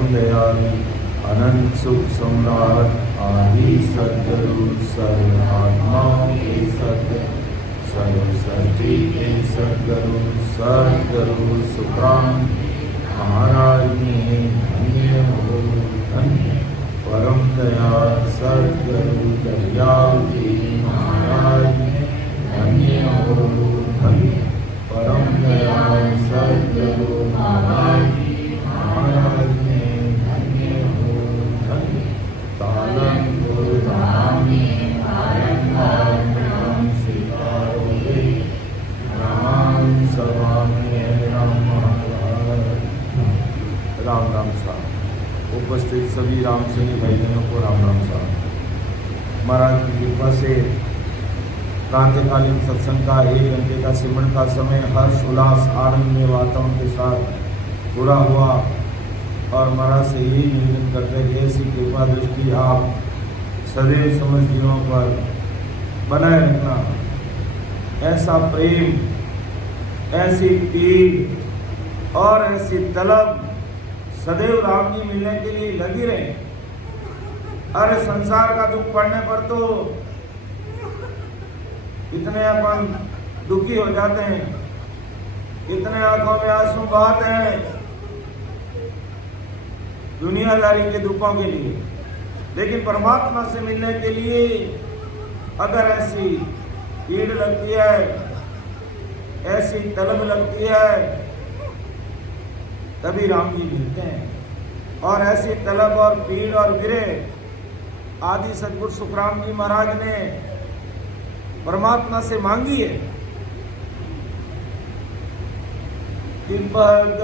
परम दयालु अनंत सुख सम्राट आदि सद्गुरु सर्व आत्माओं के सद्गुरु सर्व सृष्टि के सद्गुरु सुखराम महाराज ने धन्य हो धन्य परम दयाल सद्गुरु दयाल जी महाराज ने धन्य हो धन्य परम दयाल सद्गुरु महाराज ने धन्य हो धन्य तालन गुरुधामी आरंभ सितारोगे राम सभा में राम राम साहब। उपस्थित सभी राम सैनिक भाई बहनों को राम राम साहब। महाराज की कृपा से प्रातःकालीन सत्संग का 1 घंटे का सिमरन का समय हर्ष उल्लास आनंद में वातावरण के साथ पूरा हुआ और महाराज से यही निवेदन करते हैं कि ऐसी कृपा दृष्टि आप सदैव समझ जीवों पर बनाए रखना। ऐसा प्रेम ऐसी पीर और ऐसी तलब सदैव राम जी मिलने के लिए लगी रहे। अरे संसार का दुख पड़ने पर तो इतने अपन दुखी हो जाते हैं, इतने आंखों में आंसू बहाते हैं दुनियादारी के दुखों के लिए, लेकिन परमात्मा से मिलने के लिए अगर ऐसी भीड़ लगती है, ऐसी तलब लगती है, तभी राम जी मिलते हैं। और ऐसी तलब और पीड़ और विरह आदि सद्गुरु सुखराम जी महाराज ने परमात्मा से मांगी है कि भगत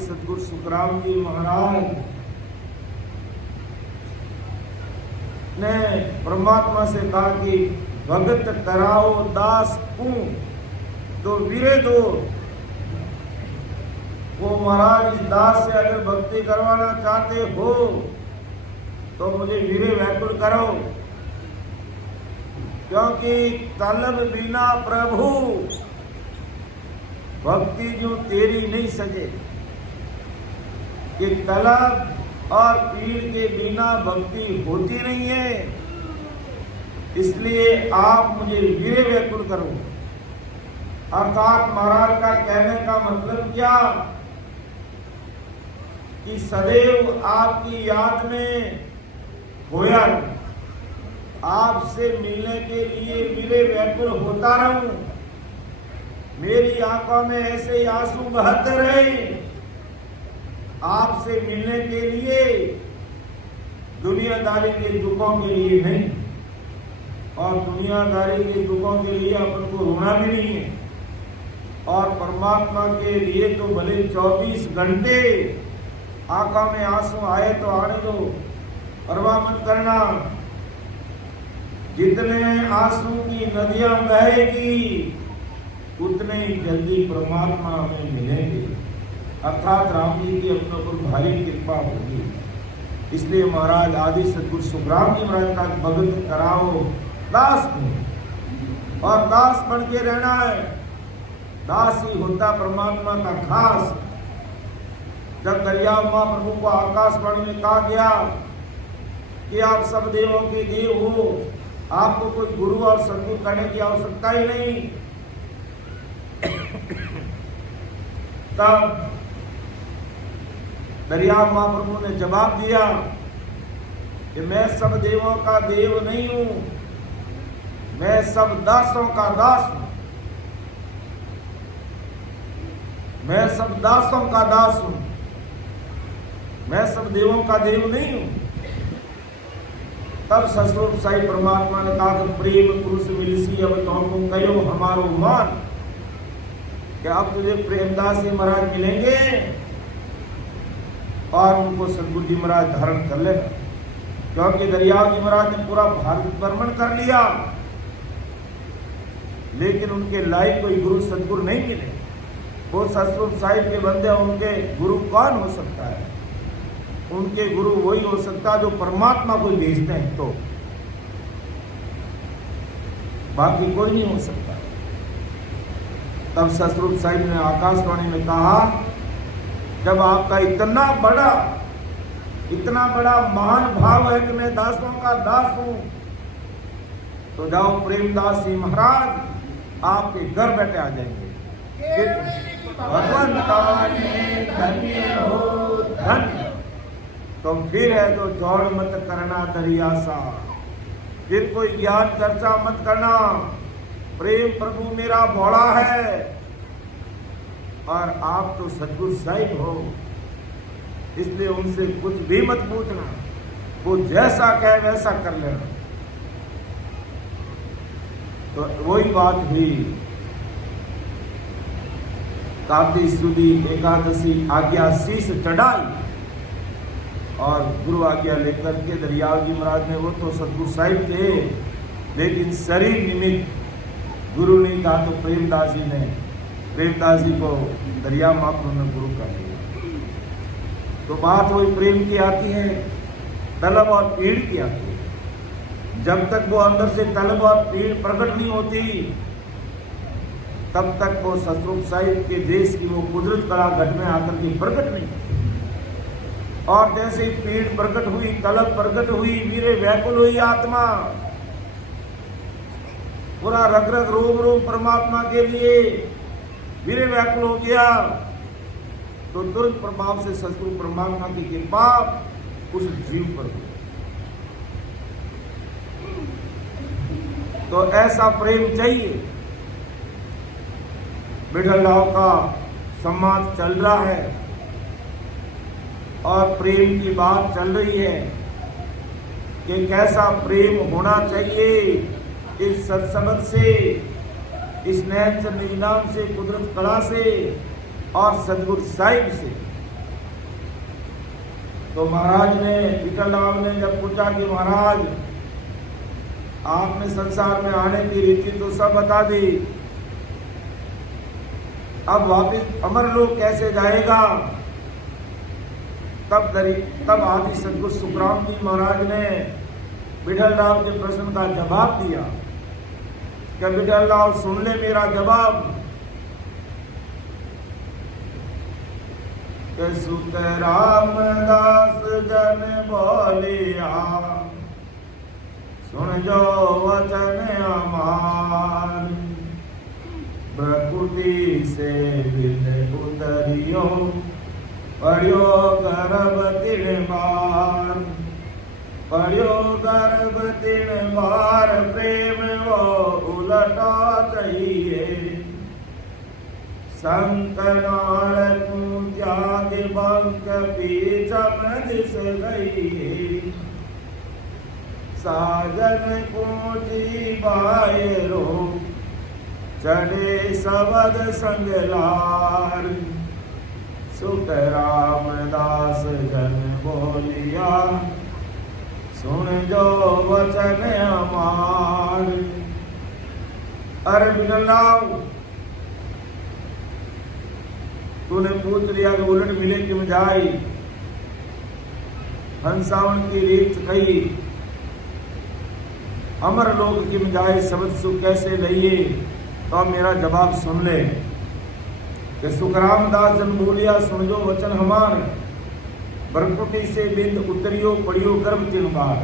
सद्गुरु सुखराम जी महाराज ने परमात्मा से कहा कि भगत कराओ दास को तो वीरे दो। वो महाराज इस दास से अगर भक्ति करवाना चाहते हो तो मुझे वीरे व्याकुल करो, क्योंकि तलब बिना प्रभु भक्ति जो तेरी नहीं सके, कि तलब और पीड़ के बिना भक्ति होती नहीं है। इसलिए आप मुझे वीरे व्याकुल करो। अर्थात महाराज का कहने का मतलब क्या कि सदैव आपकी याद में होया रहूं, आपसे मिलने के लिए वीरे व्याकुल होता रहूं, मेरी आंखों में ऐसे आंसू बहते रहे आपसे मिलने के लिए, दुनियादारी के दुखों के लिए नहीं। और दुनियादारी के दुखों के लिए अपन को रोना भी नहीं है और परमात्मा के लिए तो भले 24 घंटे आंखों में आंसू आए तो आने दो, परवाह मत करना। जितने आंसू की नदियां बहेगी उतने ही जल्दी परमात्मा हमें मिलेंगे, अर्थात राम जी की अपने ऊपर भारी कृपा होगी। इसलिए महाराज आदि सदगुरु सुखराम जी महाराज का भगत कराओ दास को, और दास बन के रहना है। दास ही होता परमात्मा का खास। जब दरिया महाप्रभु को आकाशवाणी में कहा गया कि आप सब देवों के देव हो, आपको कोई गुरु और सदगुरु करने की आवश्यकता ही नहीं, तब दरिया महाप्रभु ने जवाब दिया कि मैं सब देवों का देव नहीं हूं, मैं सब दासों का दास हूं, मैं सब दासों का दास हूं, मैं सब देवों का देव नहीं हूं। तब ससुर साई परमात्मा ने कहा कि प्रेम पुरुष मिलसी अब तुमको कहो हमारो मान, कि अब तुझे प्रेमदास जी महाराज मिलेंगे और उनको सदगुरु जी महाराज धारण कर लेना, क्योंकि दरियाव जी महाराज ने पूरा भारत भ्रमण कर लिया, लेकिन उनके लायक कोई गुरु सदगुरु नहीं मिले। वो सतगुरु साहिब के बंदे, उनके गुरु कौन हो सकता है? उनके गुरु वही हो सकता है जो परमात्मा को भेजते हैं, तो बाकी कोई नहीं हो सकता। तब सतगुरु साहिब ने आकाशवाणी में कहा, जब आपका इतना बड़ा महान भाव है कि मैं दासों का दास हूं, तो जाओ प्रेमदास जी महाराज आपके घर बैठे आ जाएंगे। भगवान धन्य हो धन्य। तो फिर है तो जोड़ मत करना दरिया सा, फिर कोई ज्ञान चर्चा मत करना। प्रेम प्रभु मेरा भोला है और आप तो सतगुरु साहिब हो, इसलिए उनसे कुछ भी मत पूछना, वो जैसा कहे वैसा कर लेना। तो वही बात हुई, कार्तिक सुदी एकादशी आज्ञा शीश चढ़ाई और गुरु आज्ञा लेकर के दरियाव जी महाराज ने, वो तो सतगुरु साहिब थे, लेकिन शरीर निमित्त गुरु नहीं था, तो प्रेमदास जी को दरिया महाप्रभु ने गुरु कर दिया। तो बात वही प्रेम की आती है, तलब और पीड़ की आती है। जब तक वो अंदर से तलब और पीड़ प्रकट नहीं होती, तब तक वो सतगुरु साहिब के देश की वो कुदरत कला घट में आकर के प्रकट नहीं होती। और जैसे ही पीड़ प्रकट हुई, तलब प्रकट हुई, वीरे व्याकुल हुई आत्मा, पूरा रग रग रोम रोम परमात्मा के लिए वीरे व्याकुल हो गया, तो तुरंत प्रभाव से सतगुरु परमात्मा की कृपा उस जीव पर हुई। तो ऐसा प्रेम चाहिए। बिठलराव का संवाद चल रहा है और प्रेम की बात चल रही है कि कैसा प्रेम होना चाहिए इस सत्संग से, इस नैन से, निजनाम से, कुदरत कला से और सतगुरु साहिब से। तो महाराज ने, बिठलराव ने जब पूछा कि महाराज आपने संसार में आने की रीति तो सब बता दी, अब वापिस अमरलोक कैसे जाएगा? तब आदि सतगुरु सुखराम जी महाराज ने बिठलराव के प्रश्न का जवाब दिया। क्या बिठलराव सुन ले मेरा जवाब। कि सुत रामदास जन बोलिया, सुन जो वचन हमार, प्रकृति से बिन उतरियो, पढ़ियो गर्भ 3 बार, पढ़ियो गर्भ 3 बार, प्रेम वो उलटा चाहिए, संकनाल तू त्याग बंक पीछम दिस गई, साजन को जी बायरो चढ़े सबद संग लार। सुख रामदास जन बोलिया, सुन जो वचन हमार। अरे बिनलाओ, तूने पूछ लिया कि उलट मिले क्यों जाई, हंसावन की रीत कही, अमर लोग किम जाए, शब्द सुख कैसे लइए। तो मेरा जवाब सुन ले कि सुखराम दास जन बोलिया, सुन जो वचन हमार। बरकुटी से बिंद उतरियो, पढ़ियो गर्भ 3 बार।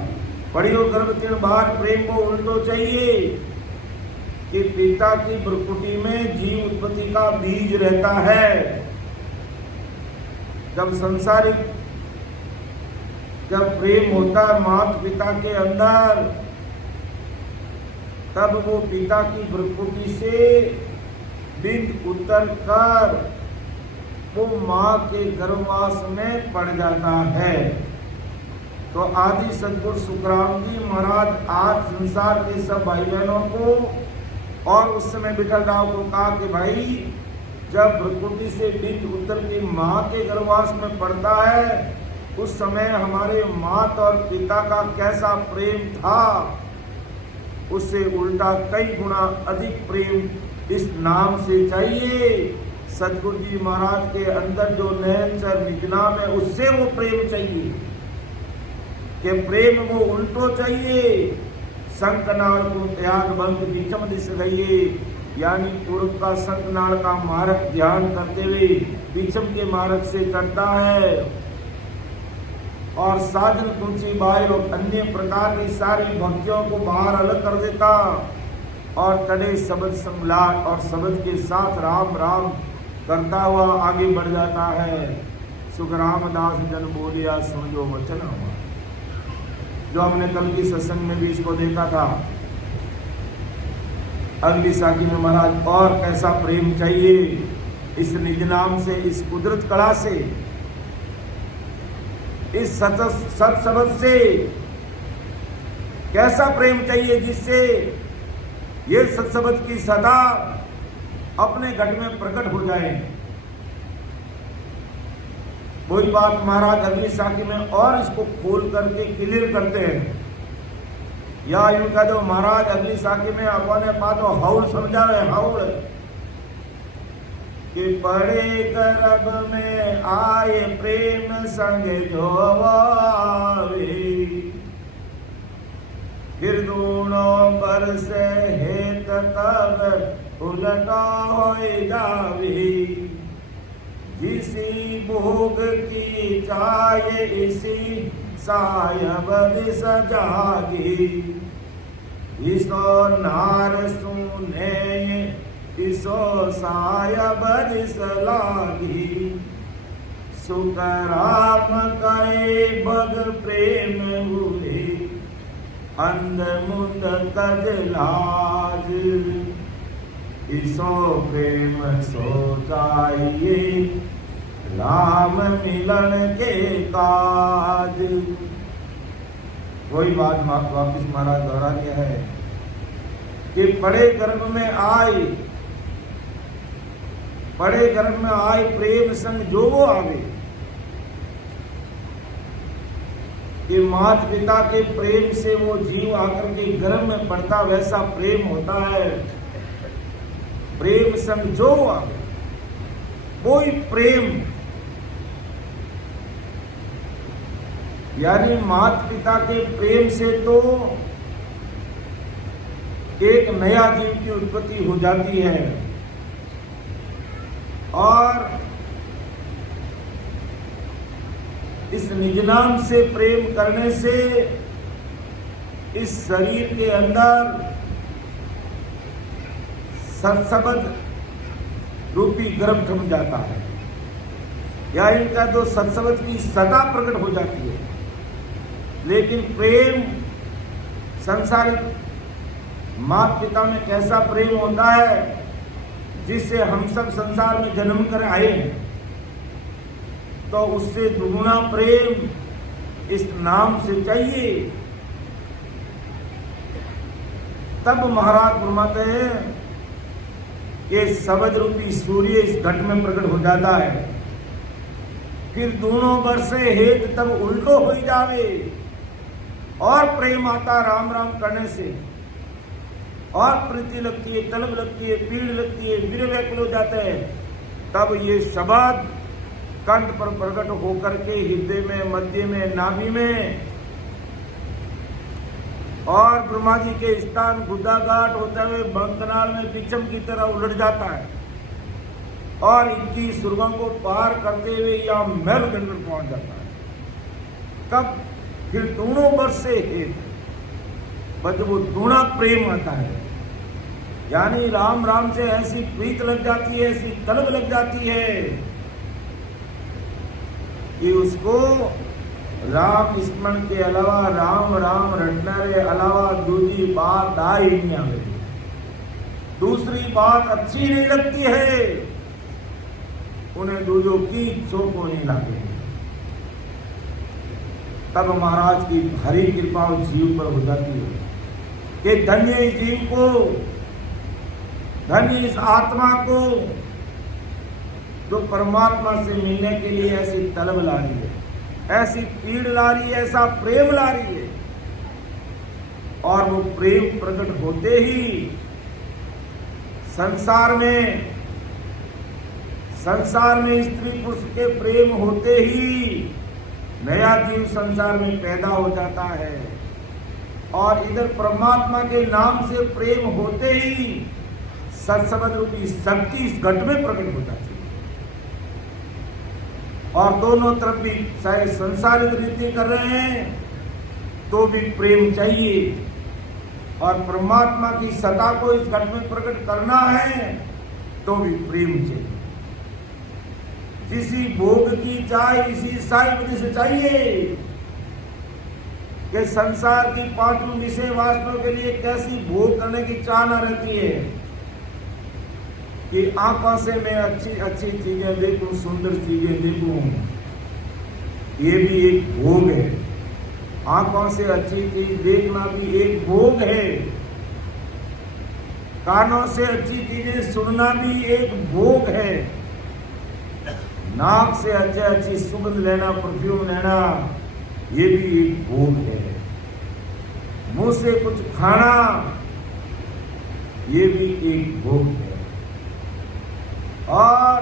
पढ़ियो गर्भ 3 बार, प्रेम को उल्टो चाहिए कि पिता की बरकुटी में जीव उत्पत्ति का बीज रहता है। जब संसारिक जब प्रेम होता है माता पिता के अंदर, तब वो पिता की बरकुटी से बिंद उतर कर वो माँ के गर्भवास में पड़ जाता है। तो आदि सदगुरु सुखराम जी महाराज आज संसार के सब भाई बहनों को और उस समय विठल राव को कहा कि भाई, जब बरकुटी से बिंद उतर के माँ के गर्भवास में पड़ता है, उस समय हमारे माता और पिता का कैसा प्रेम था, उससे उल्टा कई गुना अधिक प्रेम इस नाम से चाहिए। सतगुरु जी महाराज के अंदर जो नयनचर निज नाम है, उससे वो प्रेम चाहिए कि प्रेम वो उल्टो चाहिए। शंखनाल को त्याग बंद विचम दिश गई, यानी पूर्व का शंखनाल का मार्ग ध्यान करते हुए विचम के मार्ग से चढ़ता है और साजन तुलसी बाई और अन्य प्रकार की सारी भक्तियों को बाहर अलग कर देता और चढ़े शब्द संगलाट और शब्द के साथ राम राम करता हुआ आगे बढ़ जाता है। सुखरामदास जन बोलिया, सुन जो वचन हमारा। जो हमने कल की सत्संग में भी इसको देखा था। अगली साखी में महाराज और कैसा प्रेम चाहिए इस निज नाम से, इस कुदरत कला से, इस सत शब्द से कैसा प्रेम चाहिए जिससे ये सत्शब्द की सदा अपने घट में प्रकट हो जाए। वही बात महाराज अगली साखी में और इसको खोल करके क्लियर करते हैं। या यूं कह दो महाराज अगली साखी में अपने पातो हौल समझावे, हौल कि पड़े गर्भ में आए प्रेम संग जो आवे, फिर दोनों बरसे हेत तब उलटा हो जावे। जिसी भोग की चाहे इसी सायब दिस जागी, इसो नार सुने इसो सायब दिस लागी। सुख राम कहे बग प्रेम हुए, अंध मुंद तज लाज। इसो प्रेम सो चाहिए, राम मिलन के काज। वही बात वापिस महाराज दोहरा दिया है कि बड़े गर्भ में आए, बड़े गर्भ में आए प्रेम संग जो वो आवे। कि माता पिता के प्रेम से वो जीव आकर के गर्भ में पड़ता, वैसा प्रेम होता है। प्रेम संग जो आवे वही प्रेम, यानी माता पिता के प्रेम से तो एक नया जीव की उत्पत्ति हो जाती है और इस निज नाम से प्रेम करने से इस शरीर के अंदर सत्शब्द रूपी गर्भ थम जाता है, या इनका तो सत्शब्द की सता प्रकट हो जाती है। लेकिन प्रेम संसारिक माता पिता में कैसा प्रेम होता है जिससे हम सब संसार में जन्म कर आए, तो उससे दुगुना प्रेम इस नाम से चाहिए। तब महाराज फरमाते हैं कि शब्द रूपी सूर्य इस घट में प्रकट हो जाता है। फिर दोनों वर्षे हेत तब उल्टो हो जावे और प्रेम आता राम राम करने से, और प्रीति लगती है, तलब लगती है, पीड़ लगती है, वीर व्याकुल हो जाते हैं। तब ये शब्द कंठ पर प्रकट होकर के हृदय में, मध्य में, नाभि में और ब्रह्मा जी के स्थान गुदाघाट होते हुए बंकनाल में पिछम की तरह उलट जाता है और 21 सुरगों को पार करते हुए यह मेरुदंड में पहुंच जाता है। कब? फिर दोनों वर्ष से बस वो दूना प्रेम आता है, यानी राम राम से ऐसी प्रीत लग जाती है, ऐसी तलब लग जाती है कि उसको राम स्मरण के अलावा, राम राम रटने के अलावा दूसरी बात आ ही नहीं आवे, दूसरी बात अच्छी नहीं लगती है, उन्हें दूजों की चोट नहीं लगे। तब महाराज की भारी कृपा उस जीव पर हो जाती है कि धन्य इस जीव को, धन्य इस आत्मा को जो परमात्मा से मिलने के लिए ऐसी तलब ला रही है, ऐसी पीड़ ला रही है, ऐसा प्रेम ला रही है। और वो प्रेम प्रकट होते ही संसार में स्त्री पुरुष के प्रेम होते ही नया जीव संसार में पैदा हो जाता है, और इधर परमात्मा के नाम से प्रेम होते ही सत्संग रूपी शक्ति इस घट में प्रकट हो जाती है। और दोनों तरफ भी चाहे संसारिक रीति कर रहे हैं तो भी प्रेम चाहिए, और परमात्मा की सत्ता को इस घट में प्रकट करना है तो भी प्रेम चाहिए। जिसी भोग की चाय इसी साई बुद्धि से चाहिए कि संसार की पांचों विषय वासनाओं के लिए कैसी भोग करने की चाहना रहती है कि आंखों से मैं अच्छी अच्छी चीजें देखूं, सुंदर चीजें देखूं, ये भी एक भोग है। आंखों से अच्छी चीज देखना भी एक भोग है, कानों से अच्छी चीजें सुनना भी एक भोग है, नाक से अच्छी सुगंध लेना, परफ्यूम लेना, ये भी एक भोग है, मुंह से कुछ खाना ये भी एक भोग है, और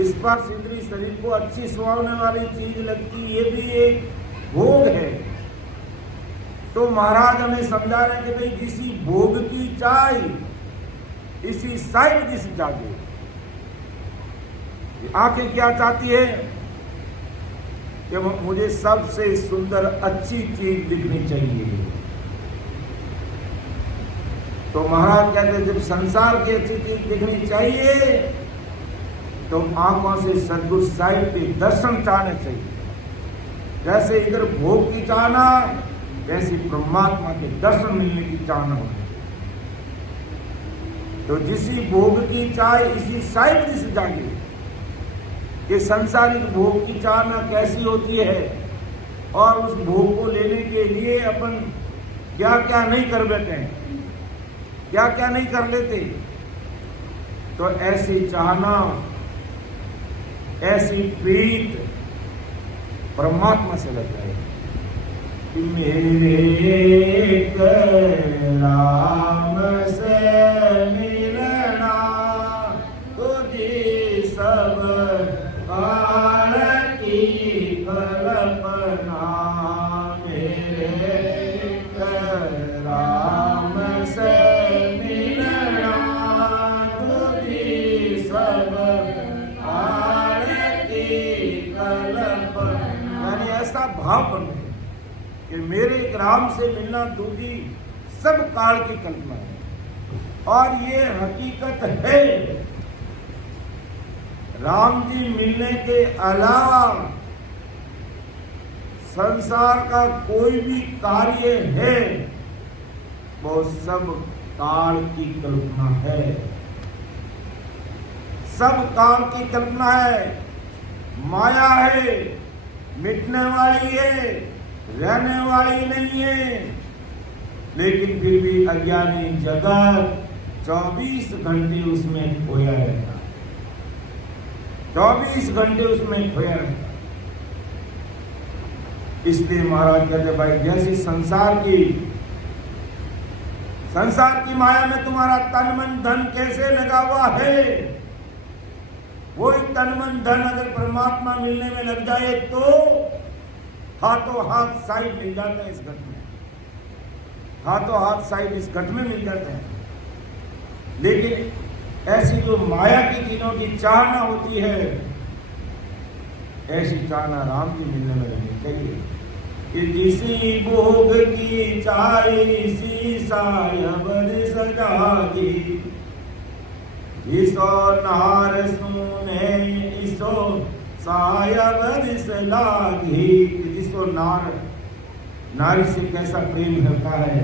स्पर्श इंद्रिय शरीर को अच्छी सुहावने वाली चीज लगती, ये भी एक भोग है। तो महाराज हमें समझा रहे कि भाई जिसी भोग की चाय इसी साइड जिस जागे। आंखें क्या चाहती है कि मुझे सबसे सुंदर अच्छी चीज दिखनी चाहिए। तो महाराज कहते हैं जब संसार की अच्छी चीज दिखनी चाहिए तो आंखों से सद्गुरु साहिब के दर्शन चाहने चाहिए। जैसे इधर भोग की चाहना, वैसे परमात्मा के दर्शन मिलने की चाहना होती। तो जिसी भोग की चाह इसी साहिब से जागे कि संसारिक भोग की चाहना कैसी होती है और उस भोग को लेने के लिए अपन क्या क्या नहीं कर बैठे हैं, क्या क्या नहीं कर लेते। तो ऐसी चाहना, ऐसी प्रीत परमात्मा से लग जाए कि मेरे राम से मिलना तुझी सब काल की कल्पना, मेरे राम से मिलना तुझी सब काल की कल्पना। यानी ऐसा भाव बने कि मेरे राम से मिलना दूजी सब काल की कल्पना है। और ये हकीकत है, राम जी मिलने के अलावा संसार का कोई भी कार्य है वो सब काल की कल्पना है, सब काल की कल्पना है, माया है, मिटने वाली है, रहने वाली नहीं है। लेकिन फिर भी अज्ञानी जगत 24 घंटे उसमें खोया रहता, 24 घंटे उसमें खोया रहता। इसलिए महाराज कहते भाई, जैसी संसार की माया में तुम्हारा तन मन धन कैसे लगा हुआ है, वही तन मन धन अगर परमात्मा मिलने में लग जाए तो हाथों हाथ साइड मिल जाते हैं। इस घट में हाथों हाथ साइड इस घट में मिल जाते हैं। लेकिन ऐसी जो माया की दिनों की चाहना होती है, ऐसी चाहना राम जी मिलने में रहनी चाहिए कि जिसी भोग की चाही सी सायबर सजागी, इसो नार सुने इसो सायबर सलागी। जिसो नारी से कैसा प्रेम होता है,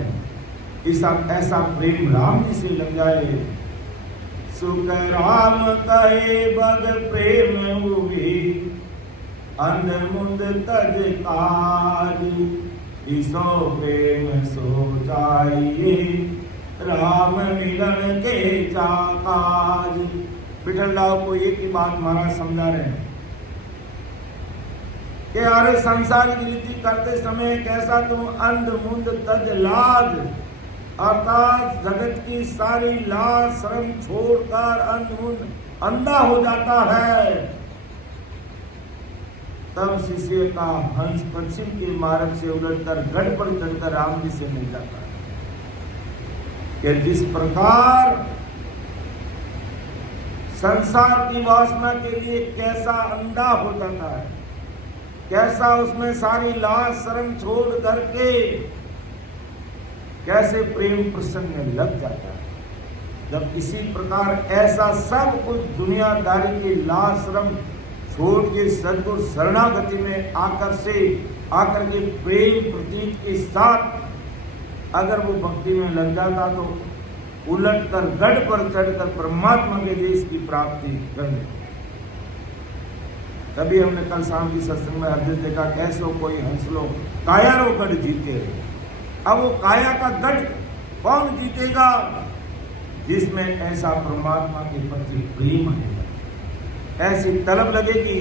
ऐसा प्रेम राम जी से लग जाए। सुख राम कहे बग प्रेम हुई, अंध मुंद तज काज, इसो प्रेम सो जाइए, राम मिलन के चाकाज। विठल राव को एक ही बात महाराज समझा रहे हैं कि अरे संसारिक रीति करते समय कैसा तुम अंध मुंद तज लाज, अर्थात जगत की सारी लाज शर्म छोड़कर अंध मुंद अंधा हो जाता है। तब शिष्य का हंस पश्चिम के मार्ग से उलटकर गढ़ पर चढ़कर राम जी से मिल जाता है। कि जिस प्रकार संसार की वासना के लिए कैसा अंधा हो जाता है, कैसा उसमें सारी लाज शर्म छोड़ करके कैसे प्रेम प्रसंग में लग जाता है, जब इसी प्रकार ऐसा सब कुछ दुनियादारी की लाज शर्म छोड़ के सद्गुरु शरणागति में आकर के प्रेम प्रतीक के साथ अगर वो भक्ति में लग जाता तो उलट कर गढ़ पर चढ़कर परमात्मा के देश की प्राप्ति कर लेता। तभी हमने कल शाम की सत्संग में अर्जुन देखा, कैसो कोई हंस लो काया रो गढ़ जीते। अब वो काया का गढ़ कौन जीतेगा? जिसमें ऐसा परमात्मा के प्रति प्रेम है, ऐसी तलब लगेगी,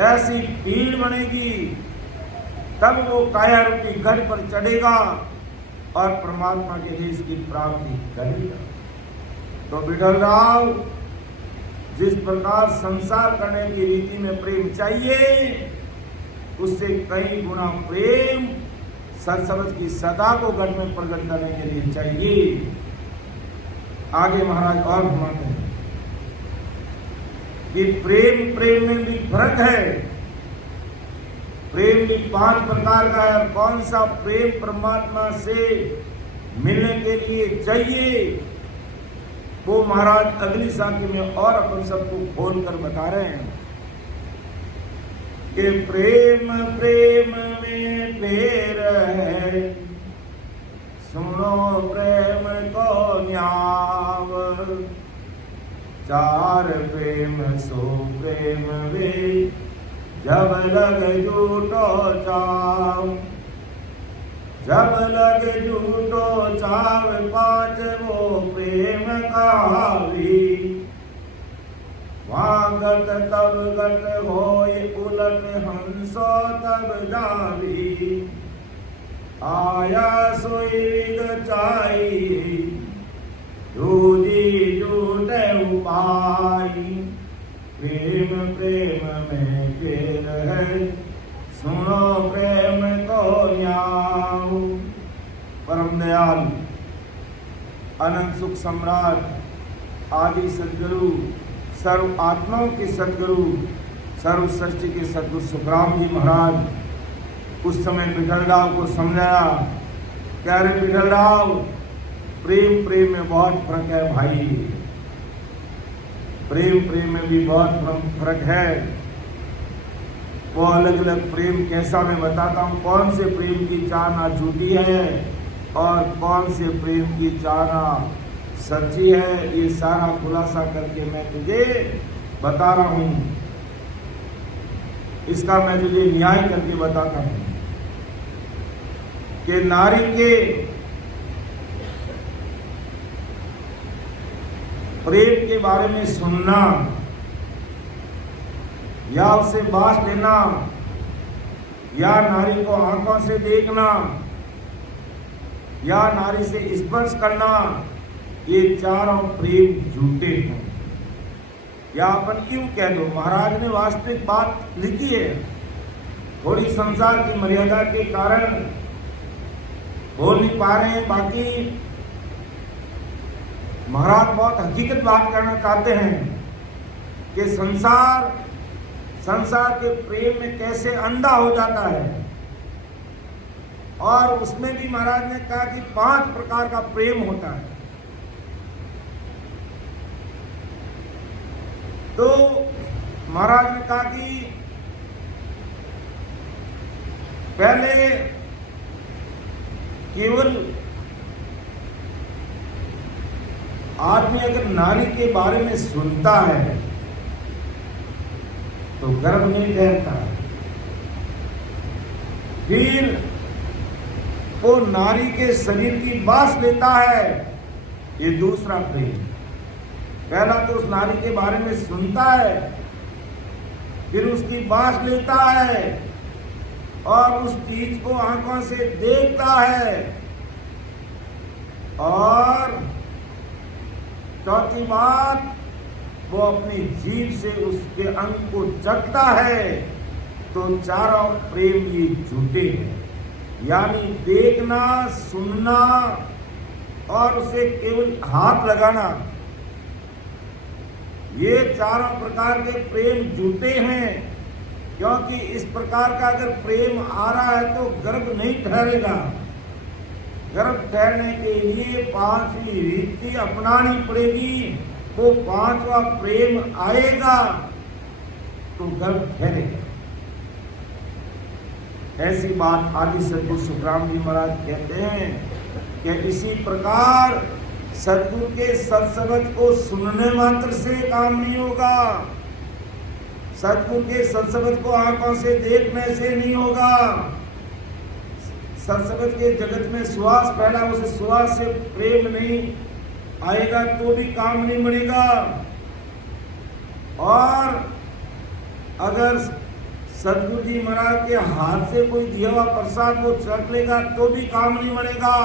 ऐसी पीड़ बनेगी, तब वो काया रूपी गढ़ पर चढ़ेगा और परमात्मा के देश की प्राप्ति करेगा। तो विठल राव जिस प्रकार संसार करने की रीति में प्रेम चाहिए, उससे कई गुना प्रेम सत्संग की सदा को गढ़ में प्रकट करने के लिए चाहिए। आगे महाराज और घुमाते हैं कि प्रेम में भी फर्क है। प्रेम भी 5 प्रकार का है। कौन सा प्रेम परमात्मा से मिलने के लिए चाहिए, वो महाराज अगली साखी में और अपन सबको खोल कर बता रहे हैं कि प्रेम में फेर है, सुनो प्रेम को न्याव, 4 प्रेम सो प्रेम वे, जब लग झूठो चाव, जब लग झूठो चाव, 5 वो प्रेम कहावी, वागत तब गत होय, उलट हंसो तब जावी, आया सोई विद चाई, दूजी झूठे उपाय, प्रेम में फेर है, सुनो प्रेम को न्याऊ। परम दयाल अनंत सुख सम्राट आदि सदगुरु, सर्व आत्माओं के सदगुरु, सर्व सृष्टि के सदगुरु सुखराम जी महाराज उस समय विठल राव को समझाया, कह रहे विठल राव, प्रेम में बहुत फर्क है भाई, प्रेम में भी बहुत फर्क है। वो अलग अलग प्रेम कैसा मैं बताता हूँ, कौन से प्रेम की चाहना झूठी है और कौन से प्रेम की चाहना सच्ची है, ये सारा खुलासा करके मैं तुझे बता रहा हूँ। इसका मैं तुझे न्याय करके बताता हूँ कि नारी के प्रेम के बारे में सुनना या उसे बांस लेना या नारी को आंखों से देखना या नारी से स्पर्श करना, ये चारों प्रेम झूठे हैं। या अपन यूं कह दो, महाराज ने वास्तविक बात लिखी है, थोड़ी संसार की मर्यादा के कारण बोल नहीं पा रहे हैं, बाकी महाराज बहुत हकीकत बात करना चाहते हैं कि संसार के प्रेम में कैसे अंधा हो जाता है। और उसमें भी महाराज ने कहा कि 5 प्रकार का प्रेम होता है। तो महाराज ने कहा कि पहले केवल आदमी अगर नारी के बारे में सुनता है तो गर्भ नहीं ठहरता, फिर वो नारी के शरीर की बांस लेता है, ये दूसरा प्रेम। पहला तो उस नारी के बारे में सुनता है, फिर उसकी बांस लेता है और उस चीज को आंखों से देखता है, और चौथी बात वो अपनी जीभ से उसके अंग को चखता है। तो चारों प्रेम ये झूठे हैं, यानी देखना, सुनना और उसे केवल हाथ लगाना, ये चारों प्रकार के प्रेम झूठे हैं। क्योंकि इस प्रकार का अगर प्रेम आ रहा है तो गर्भ नहीं ठहरेगा। गर्भ ठहरने के लिए 5वीं रीति अपनानी पड़ेगी, वो 5वां प्रेम आएगा तो गर्भ ठहरेगा। ऐसी बात आदि सदगुरु सुखराम जी महाराज कहते हैं कि इसी प्रकार सदगुरु के सत्संग को सुनने मात्र से काम नहीं होगा, सदगुरु के सत्संग को आंखों से देखने से नहीं होगा। सत्संग के जगत में सुवास फैला, उस सुवास से प्रेम नहीं आएगा तो भी काम नहीं बनेगा। और अगर सदगुरु जी महाराज के हाथ से कोई दिया हुआ प्रसाद वो चख लेगा तो भी काम नहीं बनेगा।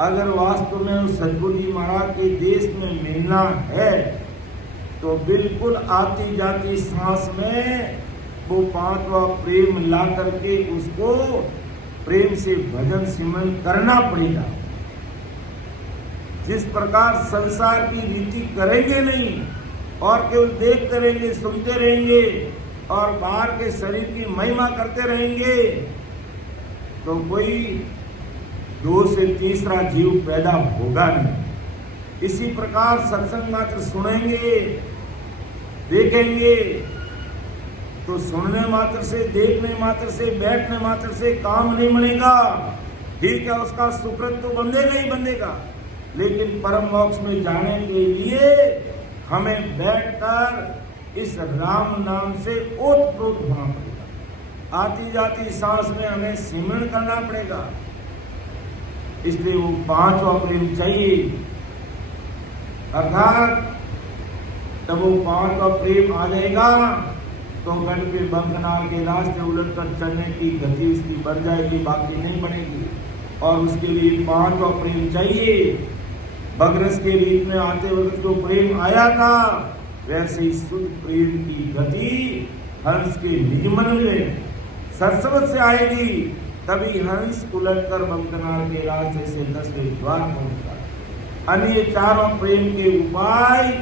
अगर वास्तव में उस सदगुरु जी महाराज के देश में मिलना है तो बिल्कुल आती जाती सांस में वो 5वां प्रेम ला करके उसको प्रेम से भजन सिमरन करना पड़ेगा। जिस प्रकार संसार की रीति करेंगे नहीं और केवल देखते रहेंगे, सुनते रहेंगे और बाहर के शरीर की महिमा करते रहेंगे तो कोई 2 से तीसरा जीव पैदा होगा नहीं। इसी प्रकार सत्संग मात्र सुनेंगे, देखेंगे तो सुनने मात्र से, देखने मात्र से, बैठने मात्र से काम नहीं बनेगा। ठीक है, उसका सुकृत तो बंधेगा ही बंधेगा, लेकिन परम मोक्ष में जाने के लिए हमें बैठकर इस राम नाम से ओतप्रोत होना पड़ेगा। आती जाती सांस में हमें सिमरन करना पड़ेगा। इसलिए वो 5वां प्रेम चाहिए। अर्थात जब वो 5वां प्रेम आ जाएगा तो गढ़ पे बंधनार के रास्ते उलट कर चलने की गति उसकी बढ़ जाएगी, बाकी नहीं बढ़ेगी। और उसके लिए 5वां प्रेम चाहिए। बगरस के रीत में आते वक्त जो प्रेम आया था वैसे ही शुद्ध प्रेम की गति हंस के निगमन में सरसवत से आएगी, तभी हंस उलट कर बंधनार के रास्ते से 10वें द्वार पहुंचता। अन्य चारों प्रेम के उपाय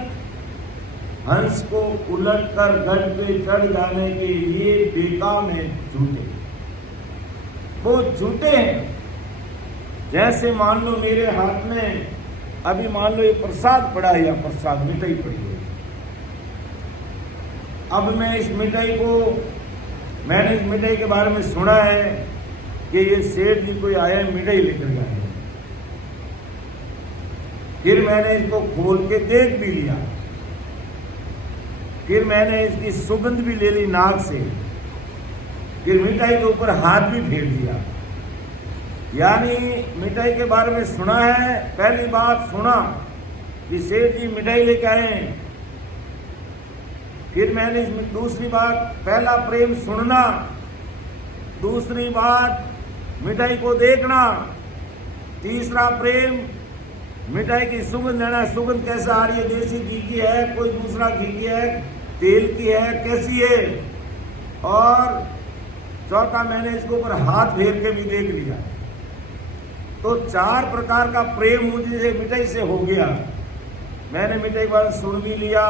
हंस को उलट कर गढ़ पे चढ़ जाने के लिए बेकाम है, झूठे। वो झूठे हैं। जैसे मान लो मेरे हाथ में अभी मान लो ये प्रसाद पड़ा है, या प्रसाद मिठाई पड़ी है। अब मैं इस मिठाई को, मैंने इस मिठाई के बारे में सुना है कि ये सेठ जी कोई आया मिठाई लेकर गए, फिर मैंने इसको खोल के देख भी लिया, फिर मैंने इसकी सुगंध भी ले ली नाक से, फिर मिठाई के ऊपर हाथ भी फेर दिया। यानी मिठाई के बारे में सुना है, पहली बात सुना, कि सेठ जी मिठाई लेके आए। फिर मैंने इसमें दूसरी बात, पहला प्रेम सुनना, दूसरी बात मिठाई को देखना, तीसरा प्रेम मिठाई की सुगंध लेना। सुगंध कैसा आ रही है, देसी घी की है, कोई दूसरा घी की है, तेल की है, कैसी है। और चौथा, मैंने इसके ऊपर हाथ फेर के भी देख लिया। तो 4 प्रकार का प्रेम मुझे मिठाई से हो गया। मैंने मिठाई के बारे में सुन भी लिया,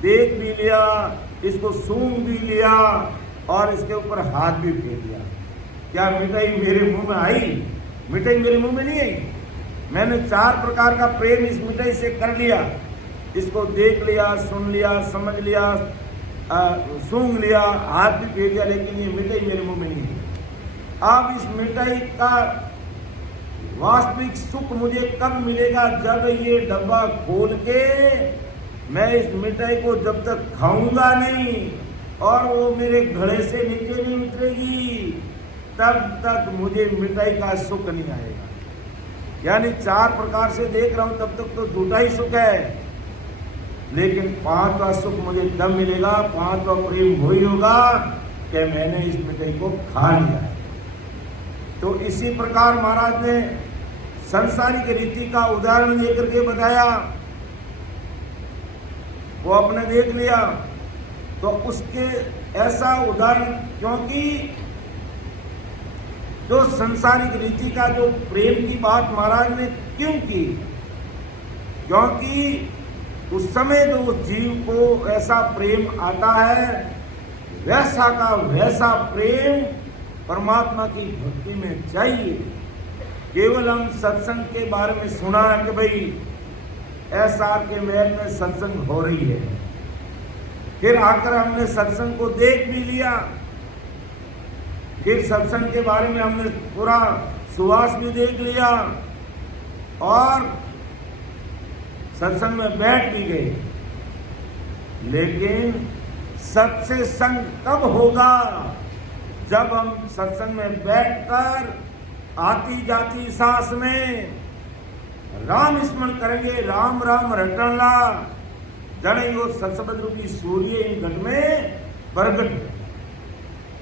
देख भी लिया, इसको सूंघ भी लिया और इसके ऊपर हाथ भी फेर लिया। क्या मिठाई मेरे मुंह में आई? मिठाई मेरे मुंह में नहीं आई। मैंने 4 प्रकार का प्रेम इस मिठाई से कर लिया। इसको देख लिया, सुन लिया, समझ लिया, सूंघ लिया, हाथ भी फेर लिया, लेकिन ये मिठाई मेरे मुंह में नहीं है। अब इस मिठाई का वास्तविक सुख मुझे कब मिलेगा? जब ये डब्बा खोल के मैं इस मिठाई को जब तक खाऊंगा नहीं और वो मेरे घड़े से नीचे नहीं उतरेगी, तब तक मुझे मिठाई का सुख नहीं आएगा। यानी 4 प्रकार से देख रहा हूं, तब तक तो झूठा ही सुख है। लेकिन 5वां सुख मुझे तब मिलेगा, 5वां प्रेम वही होगा कि मैंने इस मिठाई को खा लिया है। तो इसी प्रकार महाराज ने संसारिक रीति का उदाहरण लेकर के बताया, वो आपने देख लिया। तो उसके ऐसा उदाहरण, क्योंकि जो संसारिक रीति का जो प्रेम की बात महाराज ने क्यों की? क्योंकि उस समय जो जीव को ऐसा प्रेम आता है, वैसा का वैसा प्रेम परमात्मा की भक्ति में चाहिए। केवल हम सत्संग के बारे में सुना है कि भाई एसआर के महल में सत्संग हो रही है, फिर आकर हमने सत्संग को देख भी लिया, फिर सत्संग के बारे में हमने पूरा सुवास भी देख लिया और सत्संग में बैठ भी गए। लेकिन सच्चे संग कब होगा? जब हम सत्संग में बैठकर आती जाती सांस में राम स्मरण करेंगे, राम राम रटनला जने यो सत्संग रूपी सूर्य इन घट में प्रगट है।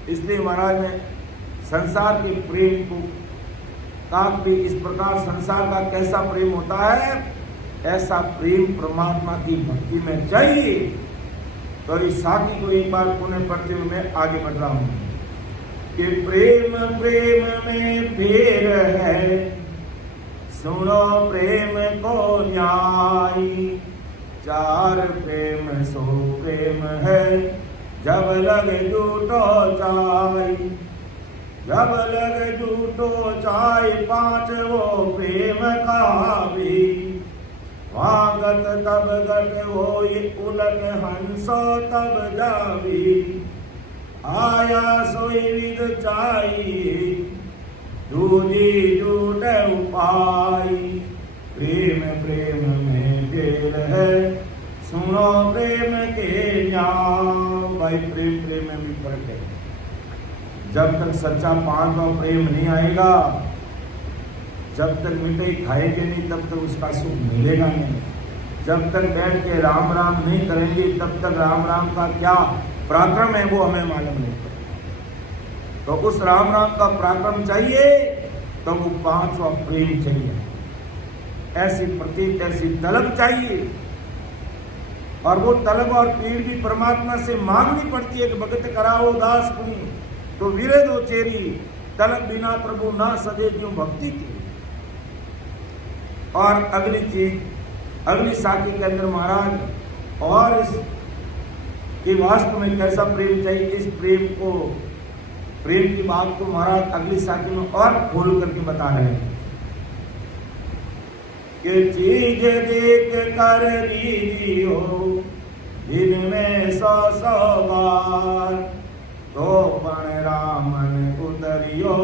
इसलिए महाराज ने संसार के प्रेम को का भी इस प्रकार, संसार का कैसा प्रेम होता है, ऐसा प्रेम परमात्मा की भक्ति में चाहिए। तो इस साथी को एक बार पुनः पढ़ते हुए मैं आगे बढ़ रहा हूं कि प्रेम प्रेम में फेर है, सुनो प्रेम को न्याय। 4 प्रेम सो प्रेम है, जब लग झूठो चाय। जब लग झूठो चाय, 5 वो प्रेम कहावी। वागत तब गट होई, उलट हंसो तब जावी। आया सोई विद चाई, दूजी झूठ उपाय। प्रेम प्रेम में ढेर है, सुनो प्रेम के न्याय। भाई प्रेम प्रेम में भी फर्क है। जब तक सच्चा 5वां प्रेम नहीं आएगा, जब तक मिठाई खाएंगे नहीं, तब तक उसका सुख मिलेगा नहीं। जब तक बैठ के राम राम नहीं करेंगे, तब तक राम राम का क्या पराक्रम है वो हमें मालूम नहीं। तो उस राम राम का पराक्रम चाहिए, तो वो 5वां प्रेम चाहिए। ऐसी प्रतीक, ऐसी तलब चाहिए। और वो तलब और पीड़ भी परमात्मा से मांगनी पड़ती है कि भगत कराओ दास को, तो वीरे दो चेरी, तलब बिना प्रभु ना सदे क्यों भक्ति की। और अगली चीज, अगली साखी के अंदर महाराज और इस कि वास्तव में कैसा प्रेम चाहिए, इस प्रेम को, प्रेम की बात को महाराज अगली साखी में और खोल करके बता रहे हैं कि चीज देख कर लीजियो दिन में 100 बार, तो पण रामन उतरियो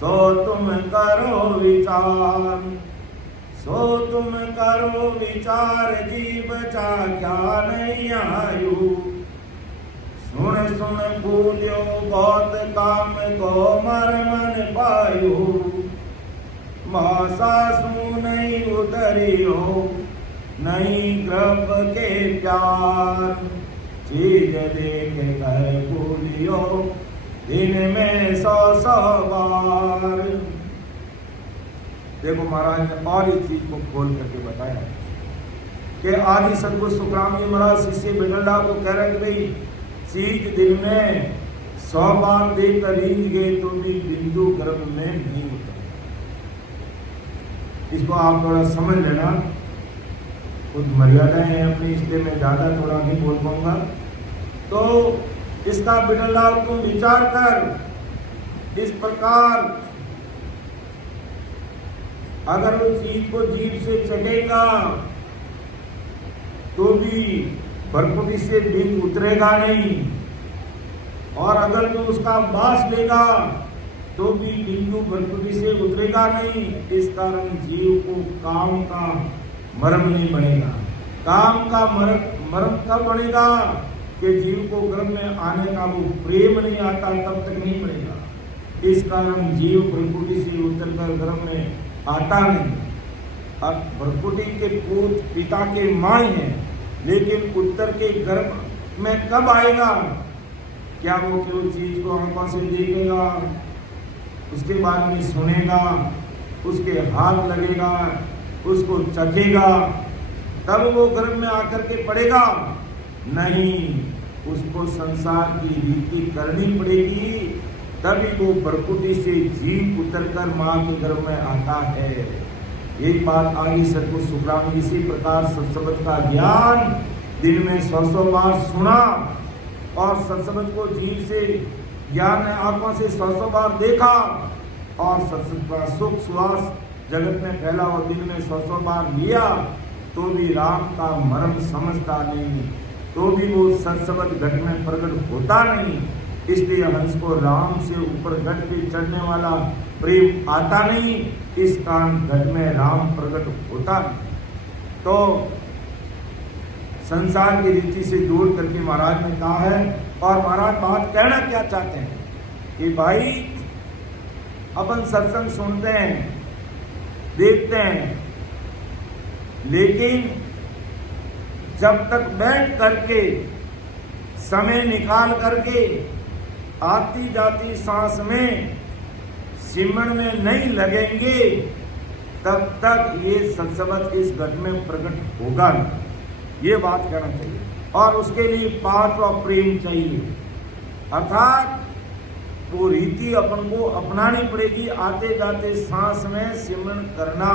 सो तुम करो विचार। सो तुम करो विचार, जीव चाख्या नहीं आयु। सुन सुन भूल्यो बहुत काम को मर मन पायो। मासा सु नहीं उतरियो नहीं कृप के प्यार, चीज देख कर भूलियो दिन में 100 बार। देखो महाराज ने और इस चीज को खोल करके बताया कि आदि सदगुरु सुखराम जी महाराज शिष्य बिगड़ा को कह रहे कि भाई चीज दिन में 100 बार देकर रीझ गए तो भी बिंदु गर्भ में नहीं होता। इसको आप थोड़ा समझ लेना, कुछ मर्यादाएं हैं अपनी, इसलिए मैं ज्यादा थोड़ा नहीं बोल पाऊंगा। तो इसका बिडलाव तुम विचार कर, इस प्रकार अगर वो चीज को जीभ से चखेगा तो भी भरपुटी से बिंद उतरेगा नहीं, और अगर तो उसका बास लेगा तो भी बिंदु भरपुटी से उतरेगा नहीं। इस कारण जीव को काम का मर्म नहीं बनेगा। काम का मर्म कब बनेगा कि जीव को गर्भ में आने का वो प्रेम नहीं आता, तब तक नहीं बनेगा। इस कारण जीव भरपुटी से उतरकर गर्भ में आता नहीं। अब भरपुटी के पूत पिता के माँ हैं, लेकिन उत्तर के गर्भ में कब आएगा? क्या वो कोई चीज को आंखों से देखेगा, उसके बाद में सुनेगा, उसके हाथ लगेगा, उसको चखेगा, तब वो गर्भ में आकर के पड़ेगा? नहीं, उसको संसार की रीति करनी पड़ेगी, तभी वो भरपुटी से जीव उतरकर माँ के गर्भ में आता है। यही बात आगे सदगुरु सुखराम जी इसी प्रकार सत्संग का ज्ञान दिन में 100 बार सुना, और सत्संग को जीव से ज्ञान ने आंखों से 100 बार देखा, और सत्संग का सुख सुवास जगत में फैला और दिन में 100 बार लिया, तो भी राम का मर्म समझता नहीं, तो भी वो सत्संग घट में प्रकट होता नहीं। इसलिए हंस को राम से ऊपर घट पे चढ़ने वाला प्रेम आता नहीं, इस कारण घट में राम प्रकट होता नहीं। तो संसार की रीति से जोड़ करके महाराज ने कहा है, और महाराज बात कहना क्या चाहते हैं कि भाई अपन सत्संग सुनते हैं, देखते हैं, लेकिन जब तक बैठ करके समय निकाल करके आती जाती सांस में सिमरन में नहीं लगेंगे, तब तक ये सत्संग इस घट में प्रकट होगा नहीं। ये बात कहना चाहिए। और उसके लिए 5वां प्रेम चाहिए, अर्थात वो रीति अपन को अपनानी पड़ेगी। आते जाते सांस में सिमरन करना,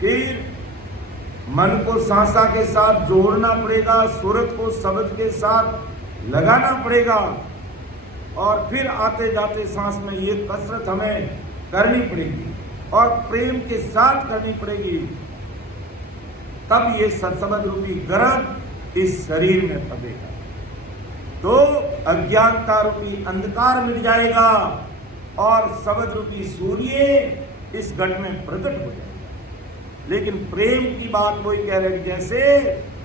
फिर मन को सांसा के साथ जोड़ना पड़ेगा, सूरत को शब्द के साथ लगाना पड़ेगा, और फिर आते जाते सांस में ये कसरत हमें करनी पड़ेगी और प्रेम के साथ करनी पड़ेगी। तब ये सत्संग रूपी गर्भ इस शरीर में पड़ेगा, तो अज्ञानता रूपी अंधकार मिट जाएगा और शब्द रूपी सूर्य इस घट में प्रकट हो जाएगा। लेकिन प्रेम की बात वही कह रहे हैं, जैसे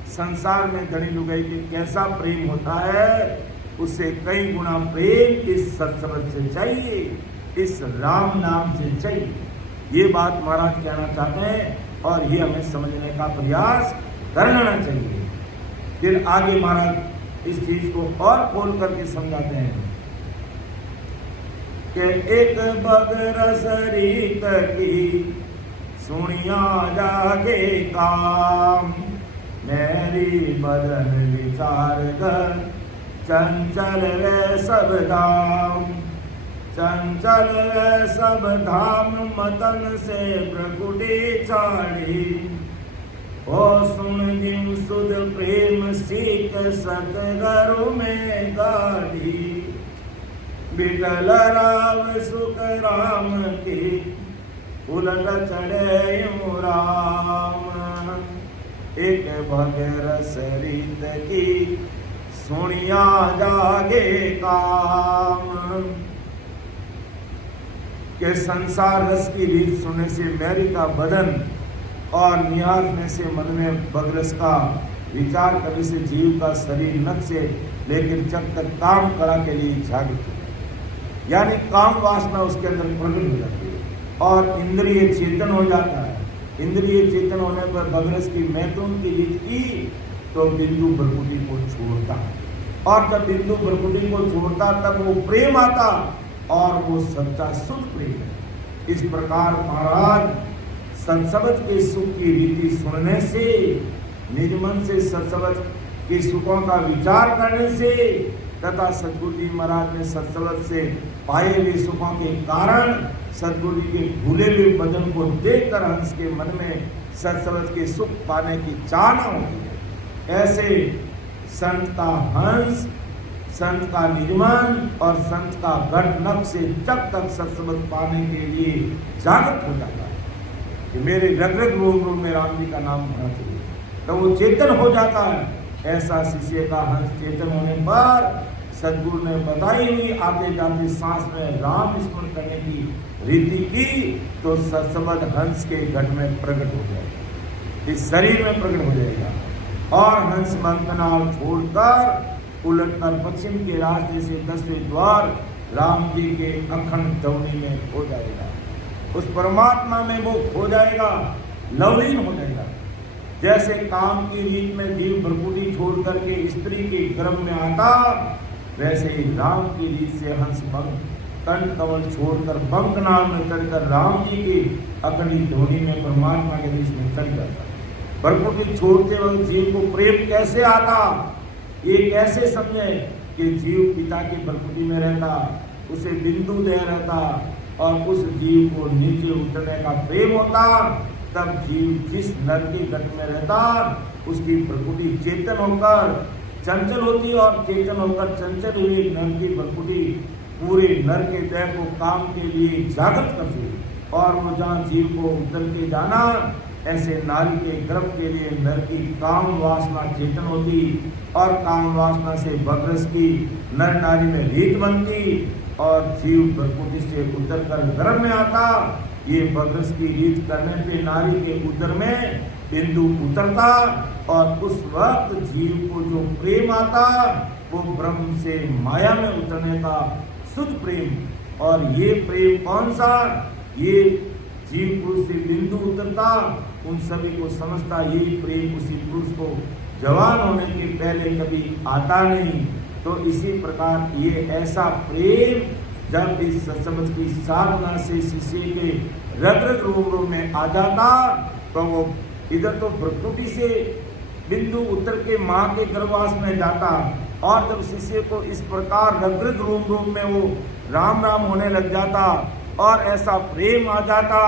संसार में धनी लुगाई के कैसा प्रेम होता है, उससे कई गुना प्रेम इस सत्संग से चाहिए, इस राम नाम से चाहिए। ये बात महाराज कहना चाहते हैं, और ये हमें समझने का प्रयास कर लेना चाहिए। फिर आगे महाराज इस चीज को और खोल करके समझाते हैं कि एक बगरस रीत की सुनिया जागे काम, मेरी बदन विचार कर चंचल वे सब धाम, चंचल वे सब धाम मतन से प्रकुटी चाड़ी, ओ सुन जिन सुध प्रेम सीख सतगरु में गाड़ी, बिटल राव सुख राम की उलट चढ़े राम, एक भगरस रीत की सुनिया जागे काम। के संसार रस की रीत सुनने से मैरी का बदन और निहारने से मन में बगरस का विचार करने से जीव का शरीर नख से लेकिन जब तक काम कला के लिए जागृत हो, यानी काम वासना उसके अंदर प्रकट हो जाती है और इंद्रिय चेतन हो जाता है इंद्रिय चेतन होने पर बगरस की मैथुन की रीत की तो बिंदु भ्रकुटी को छोड़ता, और जब बिंदु भ्रकुटी को छोड़ता तब वो प्रेम आता, और वो सच्चा शुद्ध प्रेम है। इस प्रकार महाराज सत्संग के सुख की रीति सुनने से, निज मन से सत्संग के सुखों का विचार करने से तथा सद्गुरु जी महाराज ने सत्संग से पाए हुए सुखों के कारण सद्गुरु जी के भूले हुए बदन को देखकर हंस के मन में सत्संग के सुख पाने की चाहना होती है। ऐसे संत का हंस, संत का निजमन और संत का गढ़ नख से जब तक सत्संग पाने के लिए जागृत हो जाता है कि मेरे रग रग रोम रोम में राम जी का नाम होना चाहिए, तो वो चेतन हो जाता है। ऐसा शिष्य का हंस चेतन होने पर सद्गुरु ने बताई हुई आते जाते सांस में राम स्मरण करने की रीति की तो सत्संग हंस के घट में प्रकट हो जाएगा, इस शरीर में प्रकट हो जाएगा, और हंस मंथनाल छोड़कर उलटकर पश्चिम के रास्ते से 10वें द्वार राम जी के अखंड दौनी में खो जाएगा। उस परमात्मा में वो खो जाएगा, लवलीन हो जाएगा। जैसे काम की रीत में जीव भ्रकुटी छोड़ करके स्त्री के गर्भ में आता, वैसे ही राम की रीत से हंस कंठ कवल छोड़कर बंक नाम में चढ़कर राम जी की अखंडी धोनी में परमात्मा के देश में चल जाता है। भ्रकुटी छोड़ते वक्त जीव को प्रेम कैसे आता, ये कैसे समझे कि जीव पिता की भ्रकुटी में रहता, उसे बिंदु दे रहता और उस जीव को नीचे उतरने का प्रेम होता, तब जीव जिस नर के गट में रहता उसकी प्रकृति चेतन होकर चंचल होती और चेतन होकर चंचल हुई नर की प्रकृति पूरे नर के देह को काम के लिए जागृत करती, और वो जहाँ जीव को उतर के जाना, ऐसे नारी के गर्भ के लिए नर की काम वासना चेतन होती और काम वासना से बगरस की नर नारी में रीत बनती और जीव प्रकृति से उतर कर गर्भ में आता। ये बगरस की रीत करने पे नारी के उदर में बिंदु उतरता और उस वक्त जीव को जो प्रेम आता वो ब्रह्म से माया में उतरने का शुद्ध प्रेम। और ये प्रेम कौन सा, ये जीव पुरुष से बिंदु उतरता उन सभी को समझता, यही प्रेम उसी पुरुष को जवान होने के पहले कभी आता नहीं। तो इसी प्रकार ये ऐसा प्रेम जब इस सत्संग की साधना से शिष्य के रग रग रोम में आ जाता, तो वो इधर तो प्रकृति से बिंदु उतर के माँ के गर्भवास में जाता, और जब शिष्य को इस प्रकार रग रग रोम में वो राम राम होने लग जाता और ऐसा प्रेम आ जाता,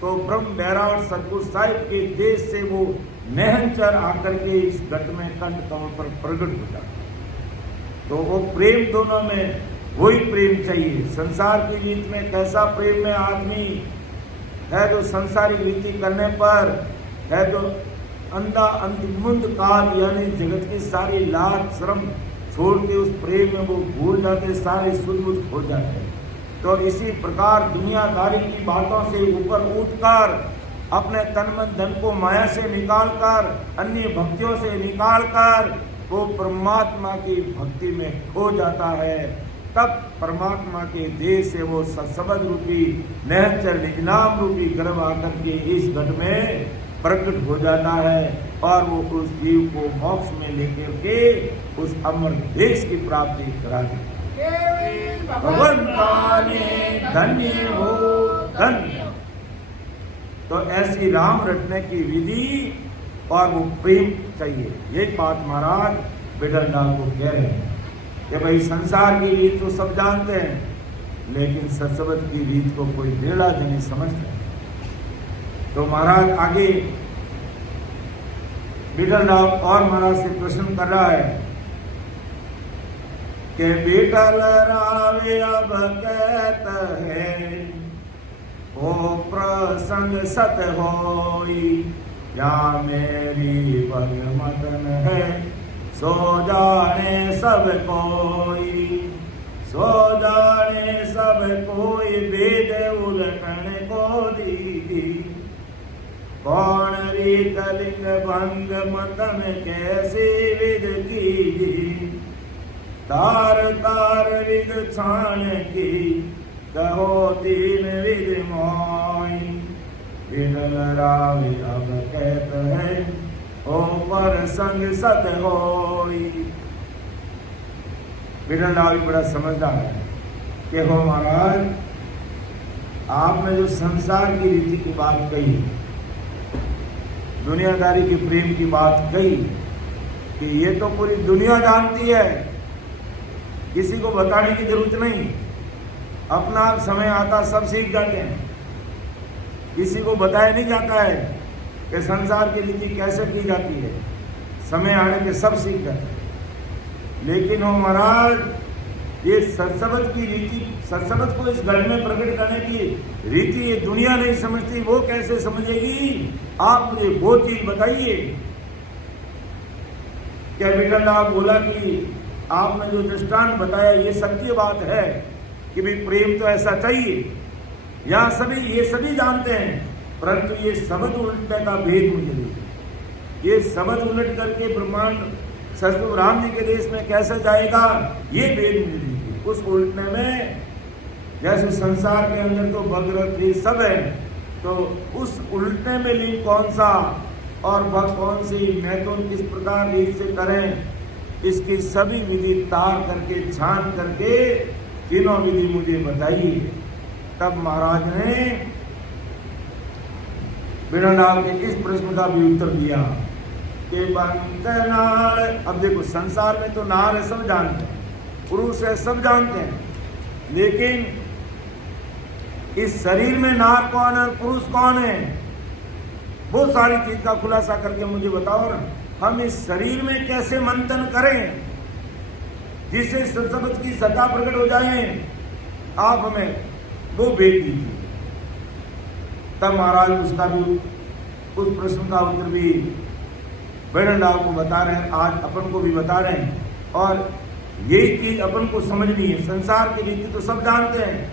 तो ब्रह्म बैरावट सतगुरु साहिब के देश से वो नहनचर आकर के इस घट में कंठ कमल पर प्रकट हो जाता। तो वो प्रेम दोनों में वही प्रेम चाहिए। संसार की रीत में कैसा प्रेम में आदमी है जो संसारी रीति करने पर है जो अंधा अंधमुंद काल यानी जगत की सारी लाज श्रम छोड़ के उस प्रेम में वो भूल जाते, सारे सुध हो जाते। तो इसी प्रकार दुनियादारी की बातों से ऊपर उठकर अपने तन मन धन को माया से निकालकर अन्य भक्तियों से निकालकर वो परमात्मा की भक्ति में खो जाता है। तब परमात्मा के देश से वो सत्संग रूपी नहचर निजनाम रूपी गर्भ आकर के इस घट में प्रकट हो जाता है और वो उस जीव को मोक्ष में लेकर के उस अमर देश की प्राप्ति करा देता है। भगवंता ने धन्य हो धन्य। तो ऐसी राम रटने की विधि और वो प्रेम चाहिए। यही बात महाराज बिडलदाल को कह रहे हैं कि भाई संसार की रीत तो सब जानते हैं, लेकिन सत्संग की रीत को कोई बेड़ा नहीं समझते। तो महाराज आगे बिडलदाल और महाराज से प्रश्न कर रहा है कि बिटल रावे अब कहत है ओ प्रसंग सत होई, या मेरी पग मदन है सो जाने सब कोई, सो जाने सब कोई वेद उलटन को दी, कौन रीत लिंग भंग मतन कैसी विद की, तार तार विद छान की कहो तीन विद मोई, विरल रावी अब कहत है, ओ पर संग सत होई। विरल रावी बड़ा समझदार है कि हो महाराज, आपने जो संसार की रीति की बात कही, दुनियादारी के प्रेम की बात कही, कि ये तो पूरी दुनिया जानती है, किसी को बताने की जरूरत नहीं, अपना आप समय आता सब सीख जाते हैं। किसी को बताया नहीं जाता है कि संसार की रीति कैसे की जाती है, समय आने पे सब सीख जाते हैं। लेकिन हो महाराज, ये सत्संग की रीति, सत्संग को इस गढ़ में प्रकट करने की रीति ये दुनिया नहीं समझती, वो कैसे समझेगी? आप मुझे वो चीज बताइए। क्या बेटा बोला कि आपने जो दृष्टांत बताया ये सत्य बात है कि भाई प्रेम तो ऐसा चाहिए, यहाँ सभी ये सभी जानते हैं, परंतु ये शब्द उलटने का भेद मुझे नहीं। ये शब्द उलट करके ब्रह्मांड सतगुरु राम जी के देश में कैसे जाएगा, ये भेद मुझे नहीं। उस उलटने में जैसे संसार के अंदर तो भगवत ये सब है, तो उस उलटने में लिंग कौन सा और भक्त कौन सी, मैं तो किस प्रकार रीत से करें, इसकी सभी विधि तार करके छान करके तीनों विधि मुझे बताइए। तब महाराज ने बिरलाल के इस प्रश्न का भी उत्तर दिया कि बंक नार। अब देखो, संसार में तो नार है सब जानते हैं, पुरुष है सब जानते हैं, लेकिन इस शरीर में नार कौन है, पुरुष कौन है, वो सारी चीज का खुलासा करके मुझे बताओ। और हम इस शरीर में कैसे मंथन करें जिससे सत्संग की सत्ता प्रकट हो जाए, आप हमें वो भेज दीजिए। तब महाराज उसका भी, उस प्रश्न का उत्तर भी बैरनलाल को बता रहे हैं, आज अपन को भी बता रहे हैं। और यही चीज अपन को समझनी है। संसार की रीति तो सब जानते हैं,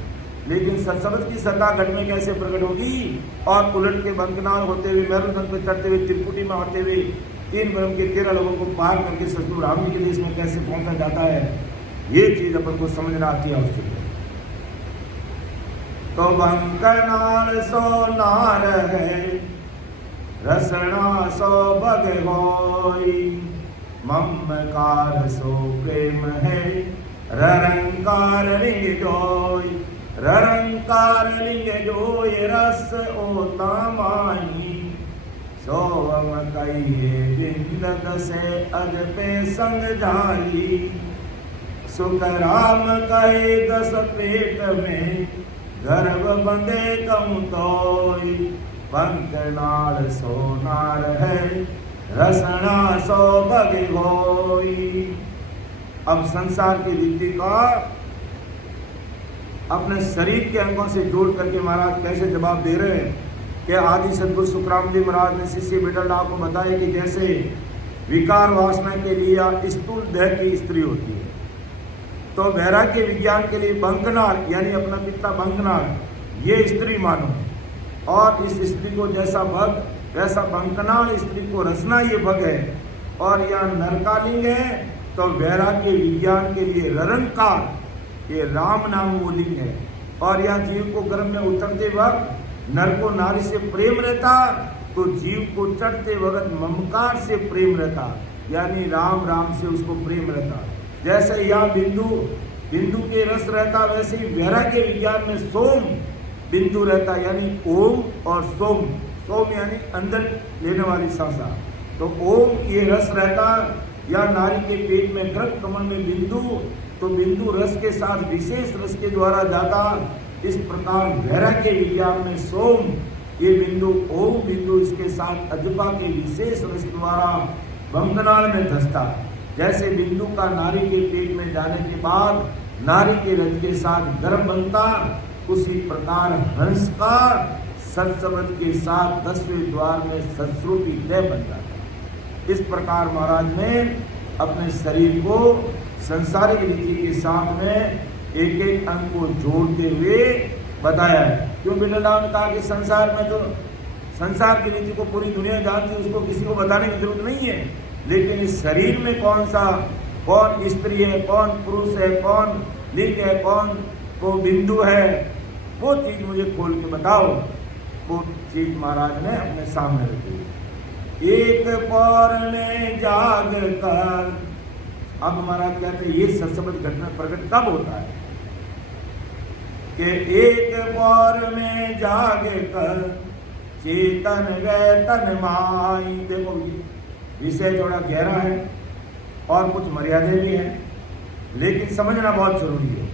लेकिन सत्संग की सत्ता घट में कैसे प्रकट होगी, और उलट के बंकनाल होते हुए, मैरुदंड पे चढ़ते हुए, त्रिपुटी में होते हुए, 3 ब्रह्म के 13 लोगों को पार करके सतगुरु राम जी के देश में कैसे पहुंचा जाता है, ये चीज अपन को समझना आती है उसके। तो बंकनाल सो नार है, रसना सो बग होई, ममकार सो प्रेम है, ररंकार लिंग जोई, ररंकार लिंग जोई, रस ओता माई, सोवम कहिए बिंदत से अज पे संग जाई, सुख राम कहे 10 पेट में, गर्भ बंदे कम तोई, बंकनाल सोनार है, रसना सो बग होई। अब संसार की रीति का अपने शरीर के अंगों से जोड़ करके महाराज कैसे जवाब दे रहे हैं कि आदि सदगुरु सुखराम जी महाराज ने शिष्य बिरलाल को बताया कि जैसे विकार वासना के लिए स्थूल देह की स्त्री होती है, तो वैराग्य विज्ञान के लिए बंकनाल यानी अपना पिता बंकनाल ये स्त्री मानो, और इस स्त्री को जैसा भग वैसा बंकनाल स्त्री को रसना ये भग है, और यहाँ नरकालिंग है, तो वैराग्य विज्ञान के लिए ररंकार ये राम नाम वो लिंग है। और यहाँ जीव को गर्भ में उतरते वक्त नर को नारी से प्रेम रहता, तो जीव को चढ़ते वक्त ममकार से प्रेम रहता, यानी राम राम से उसको प्रेम रहता। जैसे यहाँ बिंदु के रस रहता, वैसे ही वैराग्य विज्ञान में सोम बिंदु रहता, यानी ओम और सोम। सोम यानी अंदर लेने वाली सांसा, तो ओम ये रस रहता। या नारी के पेट में गर्भ कमल में बिंदु, तो बिंदु रस के साथ विशेष रस के द्वारा जाता। इस प्रकार वैराग्य विज्ञान में सोम ये बिंदु, ओम बिंदु इसके साथ अजपा के विशेष रस द्वारा बंकनाल में धसता। जैसे बिंदु का नारी के पेट में जाने के बाद नारी के रज के साथ गर्भ बनता, उसी प्रकार हंस का सत्संग के साथ 10वें द्वार में सत्स्वरूपी देह बन जाता। इस प्रकार महाराज ने अपने शरीर को संसारिक रीति के साथ में एक एक अंग को जोड़ते हुए बताया है। क्यों बिरलाल ने कहा कि संसार में तो संसार की रीति को पूरी दुनिया जानती है, उसको किसी को बताने की जरूरत नहीं है, लेकिन इस शरीर में कौन स्त्री है, कौन पुरुष है, कौन लिंग है, कौन वो बिंदु है, वो चीज मुझे खोल के बताओ। वो चीज महाराज ने अपने सामने रखी। एक पौर में जाग कर, अब महाराज कहते ये सत्संग घटना प्रकट कब होता है कि एक पौर में जाग कर चेतन वेतन माई। देखो विषय थोड़ा गहरा है और कुछ मर्यादे भी हैं, लेकिन समझना बहुत जरूरी है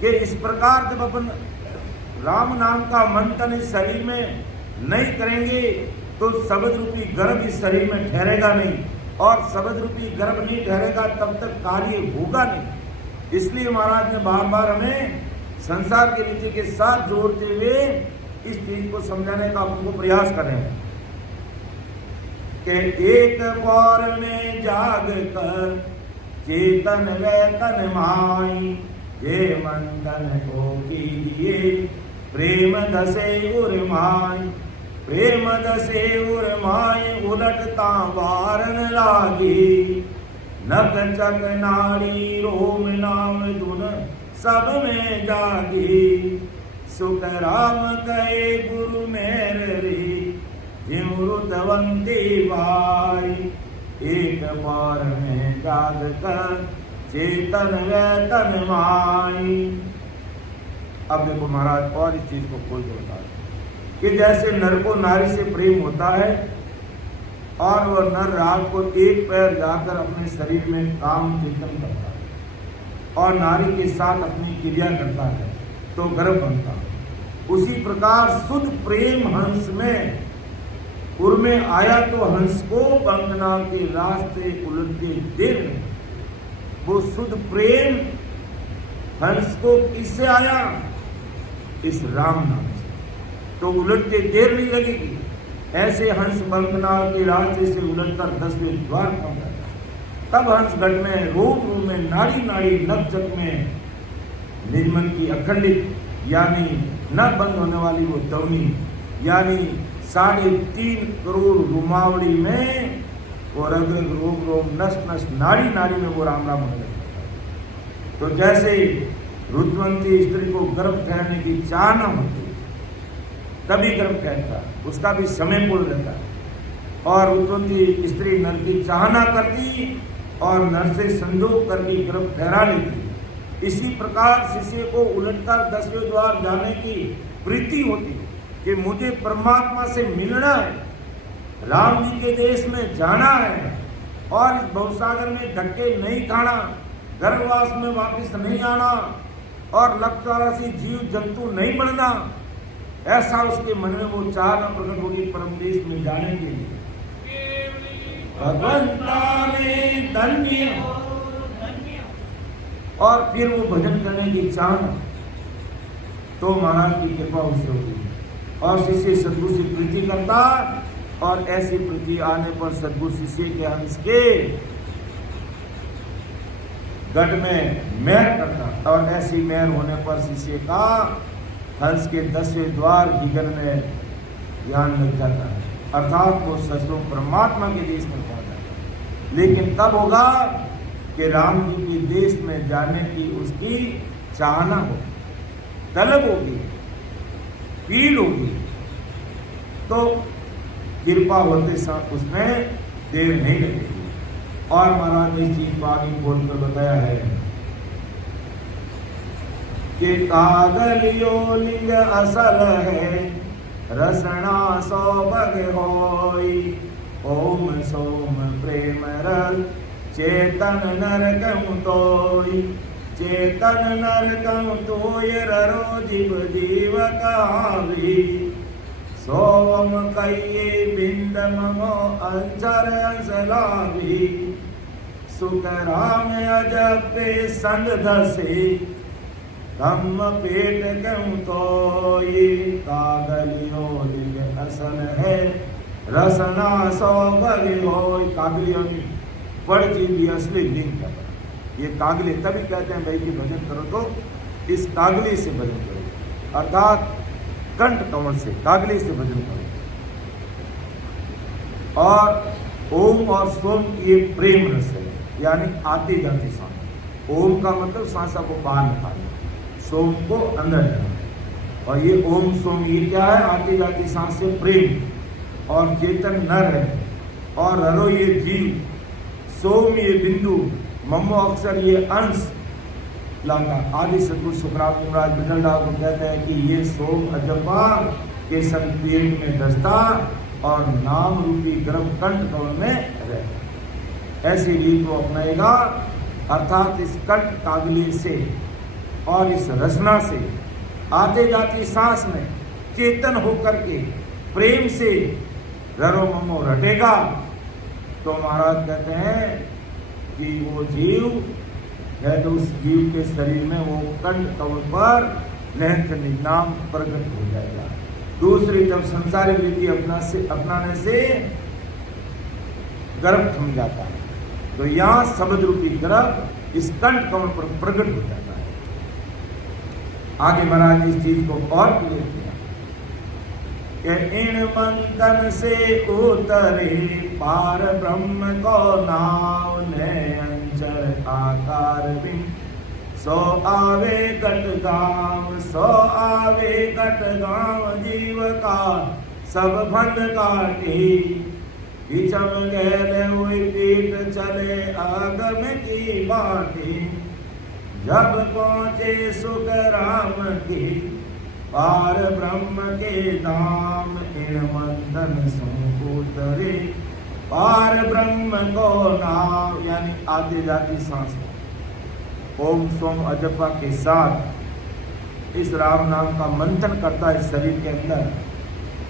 कि इस प्रकार जब अपन राम नाम का मंथन इस शरीर में नहीं करेंगे तो शब्द रूपी गर्भ इस शरीर में ठहरेगा नहीं, और शब्द रूपी गर्भ नहीं ठहरेगा तब तक कार्य होगा नहीं। इसलिए महाराज ने बार बार हमें संसार के नीति के साथ जोड़ते हुए इस चीज को समझाने का अपन को प्रयास कर रहे हैं कि एक पौर में जाग कर चेतन वेतन माई, ये मंथन को कीजिए प्रेम दसे उर्माई। प्रेम दसे उर्माई उलटता वारन लागी, नक चक नाड़ी रोम नाम धुन सब में जागी। सुख राम कहे गुरु मेर रे, जिमृतवंती बाई। एक बार में जाग कर चेतन वेतन माई। अब देखो महाराज और इस चीज को खोल के बता रहे कि जैसे नर को नारी से प्रेम होता है और वह नर रात को एक पैर जाकर अपने शरीर में काम चिंतन करता है और नारी के साथ अपनी क्रिया करता है तो गर्भ बनता है, उसी प्रकार शुद्ध प्रेम हंस में उर में आया तो हंस को वंदना के रास्ते उलटते देर नहीं। वो शुद्ध प्रेम हंस को किससे आया? इस राम नाम से, तो उलटते देर नहीं लगेगी। ऐसे हंस वंदना के रास्ते से उलटकर 10वें द्वार पहुंचा, तब हंस गढ़ में रूप रूप में नाड़ी नाड़ी नक जग में निर्मल की अखंडित यानी न बंद होने वाली वो दवनी यानी 3.5 करोड़ रुमावड़ी में वो रग रोग रोग नस नस नाड़ी नाड़ी में वो राम राम होने लगता। तो जैसे रुद्रवंती स्त्री को गर्भ ठहरने की चाह न होती तभी गर्भ ठहरता, उसका भी समय पूर्ण रहता है। और रुद्रवंती स्त्री नर की चाहना करती और नर से संजोग करके गर्भ ठहरा लेती। इसी प्रकार शिष्य को उलटकर 10वें द्वार जाने की प्रीति होती कि मुझे परमात्मा से मिलना है, राम जी के देश में जाना है और इस भवसागर में धक्के नहीं खाना, गर्भवास में वापस नहीं आना और 184 जीव जंतु नहीं बनना। ऐसा उसके मन में वो चाहना प्रकट होगी परम देश में जाने के लिए। भगवंता में धन्य और फिर वो भजन करने की चाहना, तो महाराज की कृपा उससे होगी और शिष्य सद्गुरु से प्रीति करता और ऐसी प्रीति आने पर सद्गुरु शिष्य के हंस के गढ़ में मेहर करता और ऐसी मेहर होने पर शिष्य का हंस के 10वें द्वार जीवन में ध्यान लग जाता है, अर्थात वो सचमुच परमात्मा के देश में पहुंच जाता है। लेकिन कब होगा कि राम जी के देश में जाने की उसकी चाहना हो, तलब होगी, पीड़ होगी, तो कृपा होते साथ उसमें देर नहीं लगेगी। और महाराज ने इस चीज को आगे बोल कर बताया है कि कागलियो लिंग असल है, रसना सौभग होई। ओम सोम प्रेम रस चेतन नर कहूँ तोई। चेतन नर कहूँ तोय ररो जीव जीव कहावी। सोम कहिए बिंद ममो अंचर अंसलावी। सुख राम अजपे संग धसे, धम्म पेट कहूँ तोई। कागलियो लिंग असल है, रसना सौभग होई। कागलियों में बड़ चीज असली लिंग है। ये कागले तभी कहते हैं भाई कि भजन करो तो इस कागले से भजन करो, अर्थात कंठ कमल से कागले से भजन करो। और ओम और सोम ये प्रेम रस है, यानी आती जाती सांस। ओम का मतलब सांसा को बाहर निकालना, सोम को अंदर जाना। और ये ओम सोम ये क्या है? आती जाती सांस से प्रेम। और चेतन नर है, और हरो ये जीव, सोम ये बिंदु, मम्मो अक्षर ये अंश लाता। आदि सदगुरु सुखराम महाराज बिजलदास को कहते हैं कि ये सोम अजपा के संपेट में दस्ता और नाम रूपी गर्भ कंठ कवल में रहे। ऐसी रीत को अपनाएगा, अर्थात इस कंठ कागले से और इस रचना से आते जाती सांस में चेतन होकर के प्रेम से ररो ममो रटेगा, तो महाराज कहते हैं कि वो जीव है, तो उस जीव के शरीर में वो कंठ कवल पर निहित नाम प्रकट हो जाएगा। दूसरी, जब संसारिक रीति अपनाने से गर्भ थम जाता है, तो यहाँ शब्द रूपी गर्भ इस कंठ कवल पर प्रकट हो जाता है। आगे महाराज इस चीज को और क्लियर किया कि इन मंथन से उतरे पार ब्रह्म को नाम नयंचर आकार बिन, सो आवे कट गाँव, सो आवे कट गाँव, जीव का सब भंड काटी, बिचम गैले हुई पीठ चले आगम की बाटी, जब पहुँचे सुख राम की पार ब्रह्म के धाम, इन मंथन सो उतरे पार ब्रह्म को नाम, यानी आते जाती सांस ओम सोम अजपा के साथ इस राम नाम का मंथन करता है शरीर के अंदर,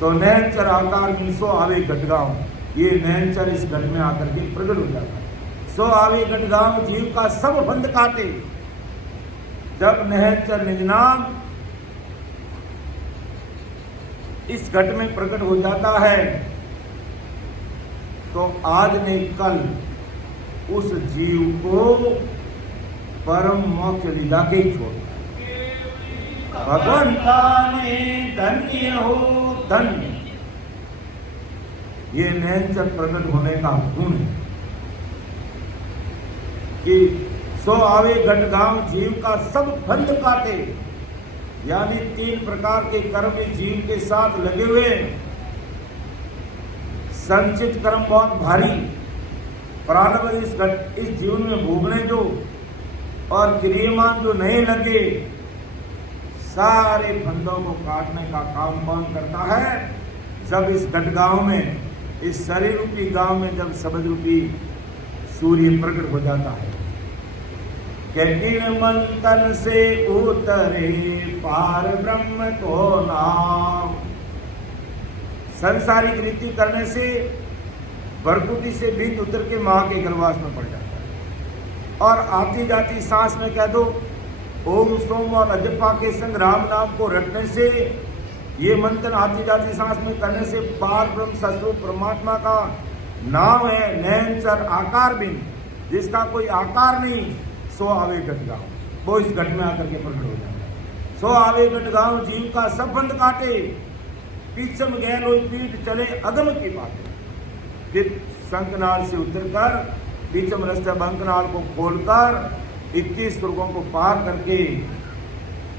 तो नयनचर आकार में सो आवे घटगांव, ये नयनचर इस घट में आकर के प्रकट हो जाता है। सो आवे घटगांव, जीव का सब बंध काटे। जब नयनचर निज नाम इस घट में प्रकट हो जाता है, तो आज ने कल उस जीव को परम मोक्ष लीला के ही छोड़ता। भगवंता ने धन्य हो धन्य, ये नयनचर प्रकट होने का गुण है कि सो आवे घटगांव, जीव का सब बंध काटे, यानी 3 प्रकार के कर्म इस जीव के साथ लगे हुए। संचित कर्म बहुत भारी, प्रारंभ इस जीवन में भोगने जो और क्रियमान जो नहीं लगे, सारे बंधों को काटने का काम कौन करता है? जब इस घटगांव में, इस शरीर रूपी गांव में जब शब्द रूपी सूर्य प्रकट हो जाता है कि इन मंथन से उतरे पार ब्रह्म को नाम। सांसारिक रीति करने से भरकुटी से बीत उतर के मां के गर्भवास में पड़ जाता है, और आती जाती सांस में कह दो ओम सोम और अजपा के संग राम नाम को रटने से, ये मंथन आती जाती सांस में करने से पार ब्रह्म सस्वरूप परमात्मा का नाम है नयनचर आकार बिन, जिसका कोई आकार नहीं, सो आवे घटगांव, वो इस घट में आकर के प्रकट हो जाता है। सो आवे घटगांव, जीव का सब बंध काटे, पीछम गैल हुई पीठ चले अगम की बात। फिर शंखनाल से उतरकर पीछम रास्ते बंकनाल को खोलकर 21 स्वर्गों को पार करके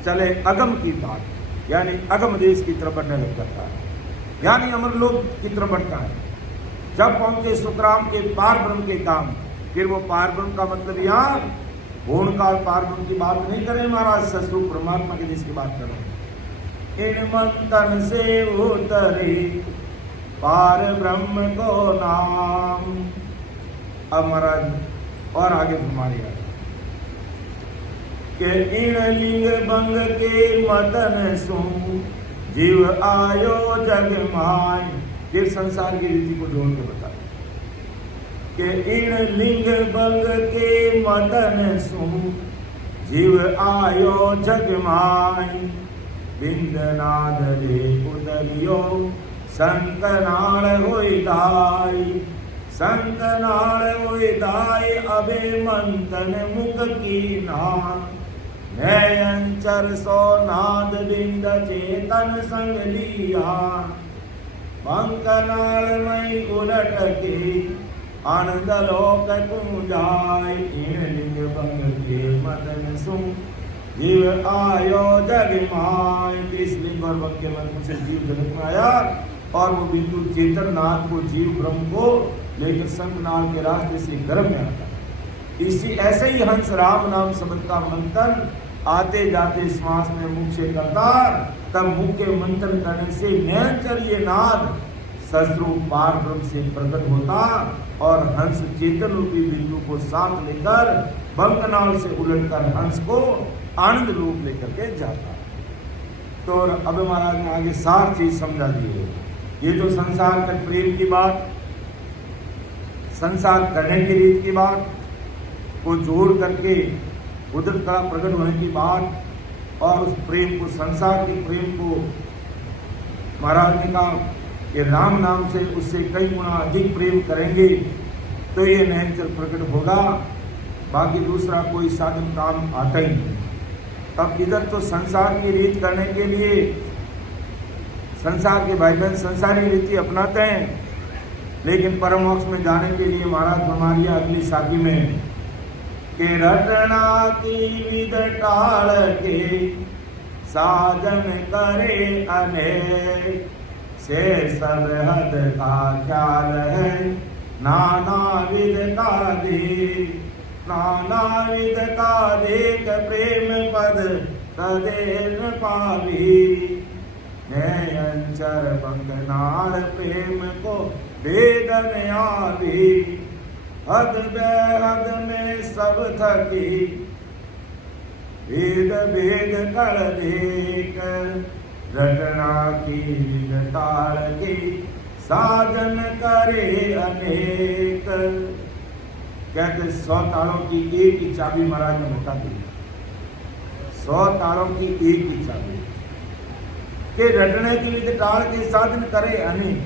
चले अगम की बात, यानी अगम देश की तरफ बढ़ने लग जाता है, यानी अमरलोक की तरफ बढ़ता है। जब पहुंचे सुखराम के पार ब्रह्म के धाम, फिर वो पार ब्रह्म का मतलब यहाँ पूर्ण काल पार ब्रह्म की बात नहीं करें महाराज, सस्वरूप परमात्मा के देश की बात करें। इन मंथन से उतरे पार ब्रह्म को नाम। अब महाराज और आगे घुमाएगा कि इन लिंग बंग के मदन सो जीव आयो जग माय। फिर संसार की रीति को जोड़ के बता कि इन लिंग बंग के मदन सो जीव आयो जग माय। बिंदनाद ले उदलियो संकनाल होई दाई। संकनाल होई दाई अबे मंथन मुख की नाम। नयनचर सो नाद बिंद चेतन संग लिया। पंकनाल मई उलट के आनंद लोक तू जाय। इन लिंग बंग के मदन सु जीव आयो जग माय, इस लिंग और वंग के माध्यम से जीव जगत में आया और वो बिंदु चेतन नाथ को, जीव ब्रह्म को लेकर शंखनाद के रास्ते से गर्भ में आता है। इसी ऐसे ही हंस राम नाम शब्द का मंथन आते जाते श्वास में मुख से करता, तब मुख के मंथन करने से नयनचर ये नाद शस्त्रु पार ब्रह्म से प्रकट होता और हंस चेतन रूपी बिंदु को साथ लेकर बंकनाल से उलटकर हंस को आनंद रूप लेकर के जाता। तो अब महाराज ने आगे सार चीज समझा दी है। ये तो संसार का प्रेम की बात, संसार करने की रीत की बात को जोड़ करके उदर का प्रकट होने की बात, और उस प्रेम को, संसार के प्रेम को महाराज ने कहा कि राम नाम से उससे कई गुना अधिक प्रेम करेंगे तो ये नयनचर प्रकट होगा, बाकी दूसरा कोई साधन काम आता ही नहीं। तब इधर तो संसार की रीत करने के लिए संसार के भाई बहन संसारी रीति अपनाते हैं, लेकिन परम मोक्ष में जाने के लिए महाराज हमारी अगली साखी में के रटना की विध टाल के साजन करे अनेक से सब हद का ख्याल है नाना विध का देख, नाना विध का देख प्रेम पद तदेन पावी, नयनचर बंकनाल प्रेम को वेदन आवी, हद बेहद में सब थकी वेद वेद कर देख, रटना की टाल की साधन करे अनेक। कहते 100 तारों की एक ही चाबी महाराज ने बता दी, 100 तारों की एक ही चाबी के रटने की विधि टाल के साधन करे अनेक,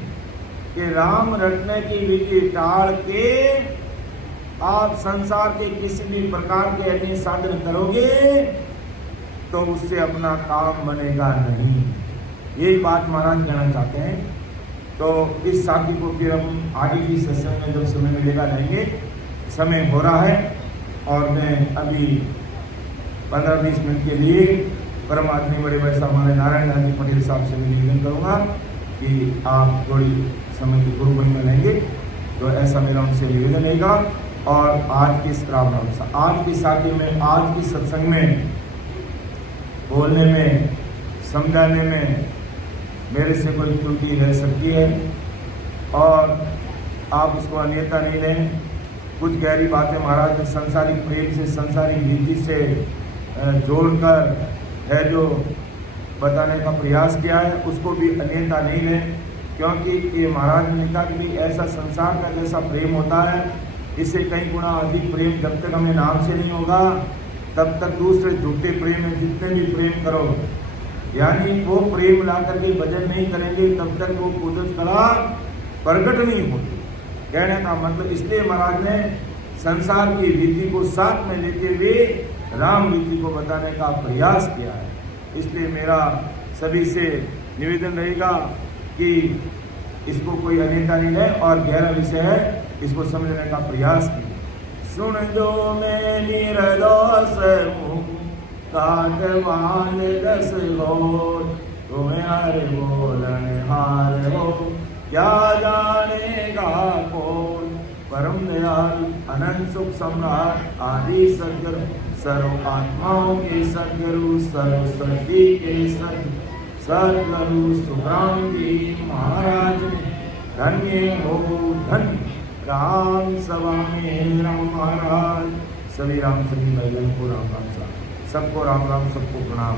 कि राम रटने की विधि टाल के आप संसार के किसी भी प्रकार के अन्य साधन करोगे तो उससे अपना काम बनेगा नहीं। यही बात महाराज कहना चाहते हैं। तो इस साखी को फिर हम आगे की सेशन में जब समय मिलेगा लेंगे। समय हो रहा है और मैं अभी 15-20 मिनट के लिए परम आदमी बड़े भाई साहब हमारे नारायण गांधी पटेल साहब से निवेदन करूँगा कि आप थोड़ी समय की गुरु में लेंगे, तो ऐसा मेरा उनसे निवेदन रहेगा। और आज की राम आज की साखी में, आज की सत्संग में बोलने में, समझाने में मेरे से कोई त्रुटि रह सकती है और आप उसको अन्यथा नहीं लें। कुछ गहरी बातें महाराज ने संसारिक प्रेम से, संसारिक नीति से जोड़कर है जो बताने का प्रयास किया है, उसको भी अन्यथा नहीं लें, क्योंकि ये महाराज ने लिखा कि ऐसा संसार का जैसा प्रेम होता है, इससे कई गुना अधिक प्रेम जब तक हमें नाम से नहीं होगा तब तक दूसरे झूठे प्रेम में जितने भी प्रेम करो, यानी वो प्रेम ला करके भजन नहीं करेंगे तब तक वो कुदरत कला प्रकट नहीं होती। कहने का मतलब इसलिए महाराज ने संसार की रीति को साथ में लेते हुए राम रीति को बताने का प्रयास किया है। इसलिए मेरा सभी से निवेदन रहेगा कि इसको कोई अन्यथा नहीं ले और गहरा विषय है, इसको समझने का प्रयास कीजिए। सुन जो मैं निर्दोष हूँ काटवान दस घोर, तुम्हें हर बोलन हार हो क्या जानेगा कौन। परम दयाल अनंत सुख सम्राट आदि सदगुरु, सर्व आत्माओं के सदगुरु, सर्व सृष्टि के सदगुरु सुखराम जी महाराज ने धन्य हो धन्य राम सभा में राम महाराज। सभी राम सभी भाइयों को राम राम, सबको राम राम, सबको प्रणाम।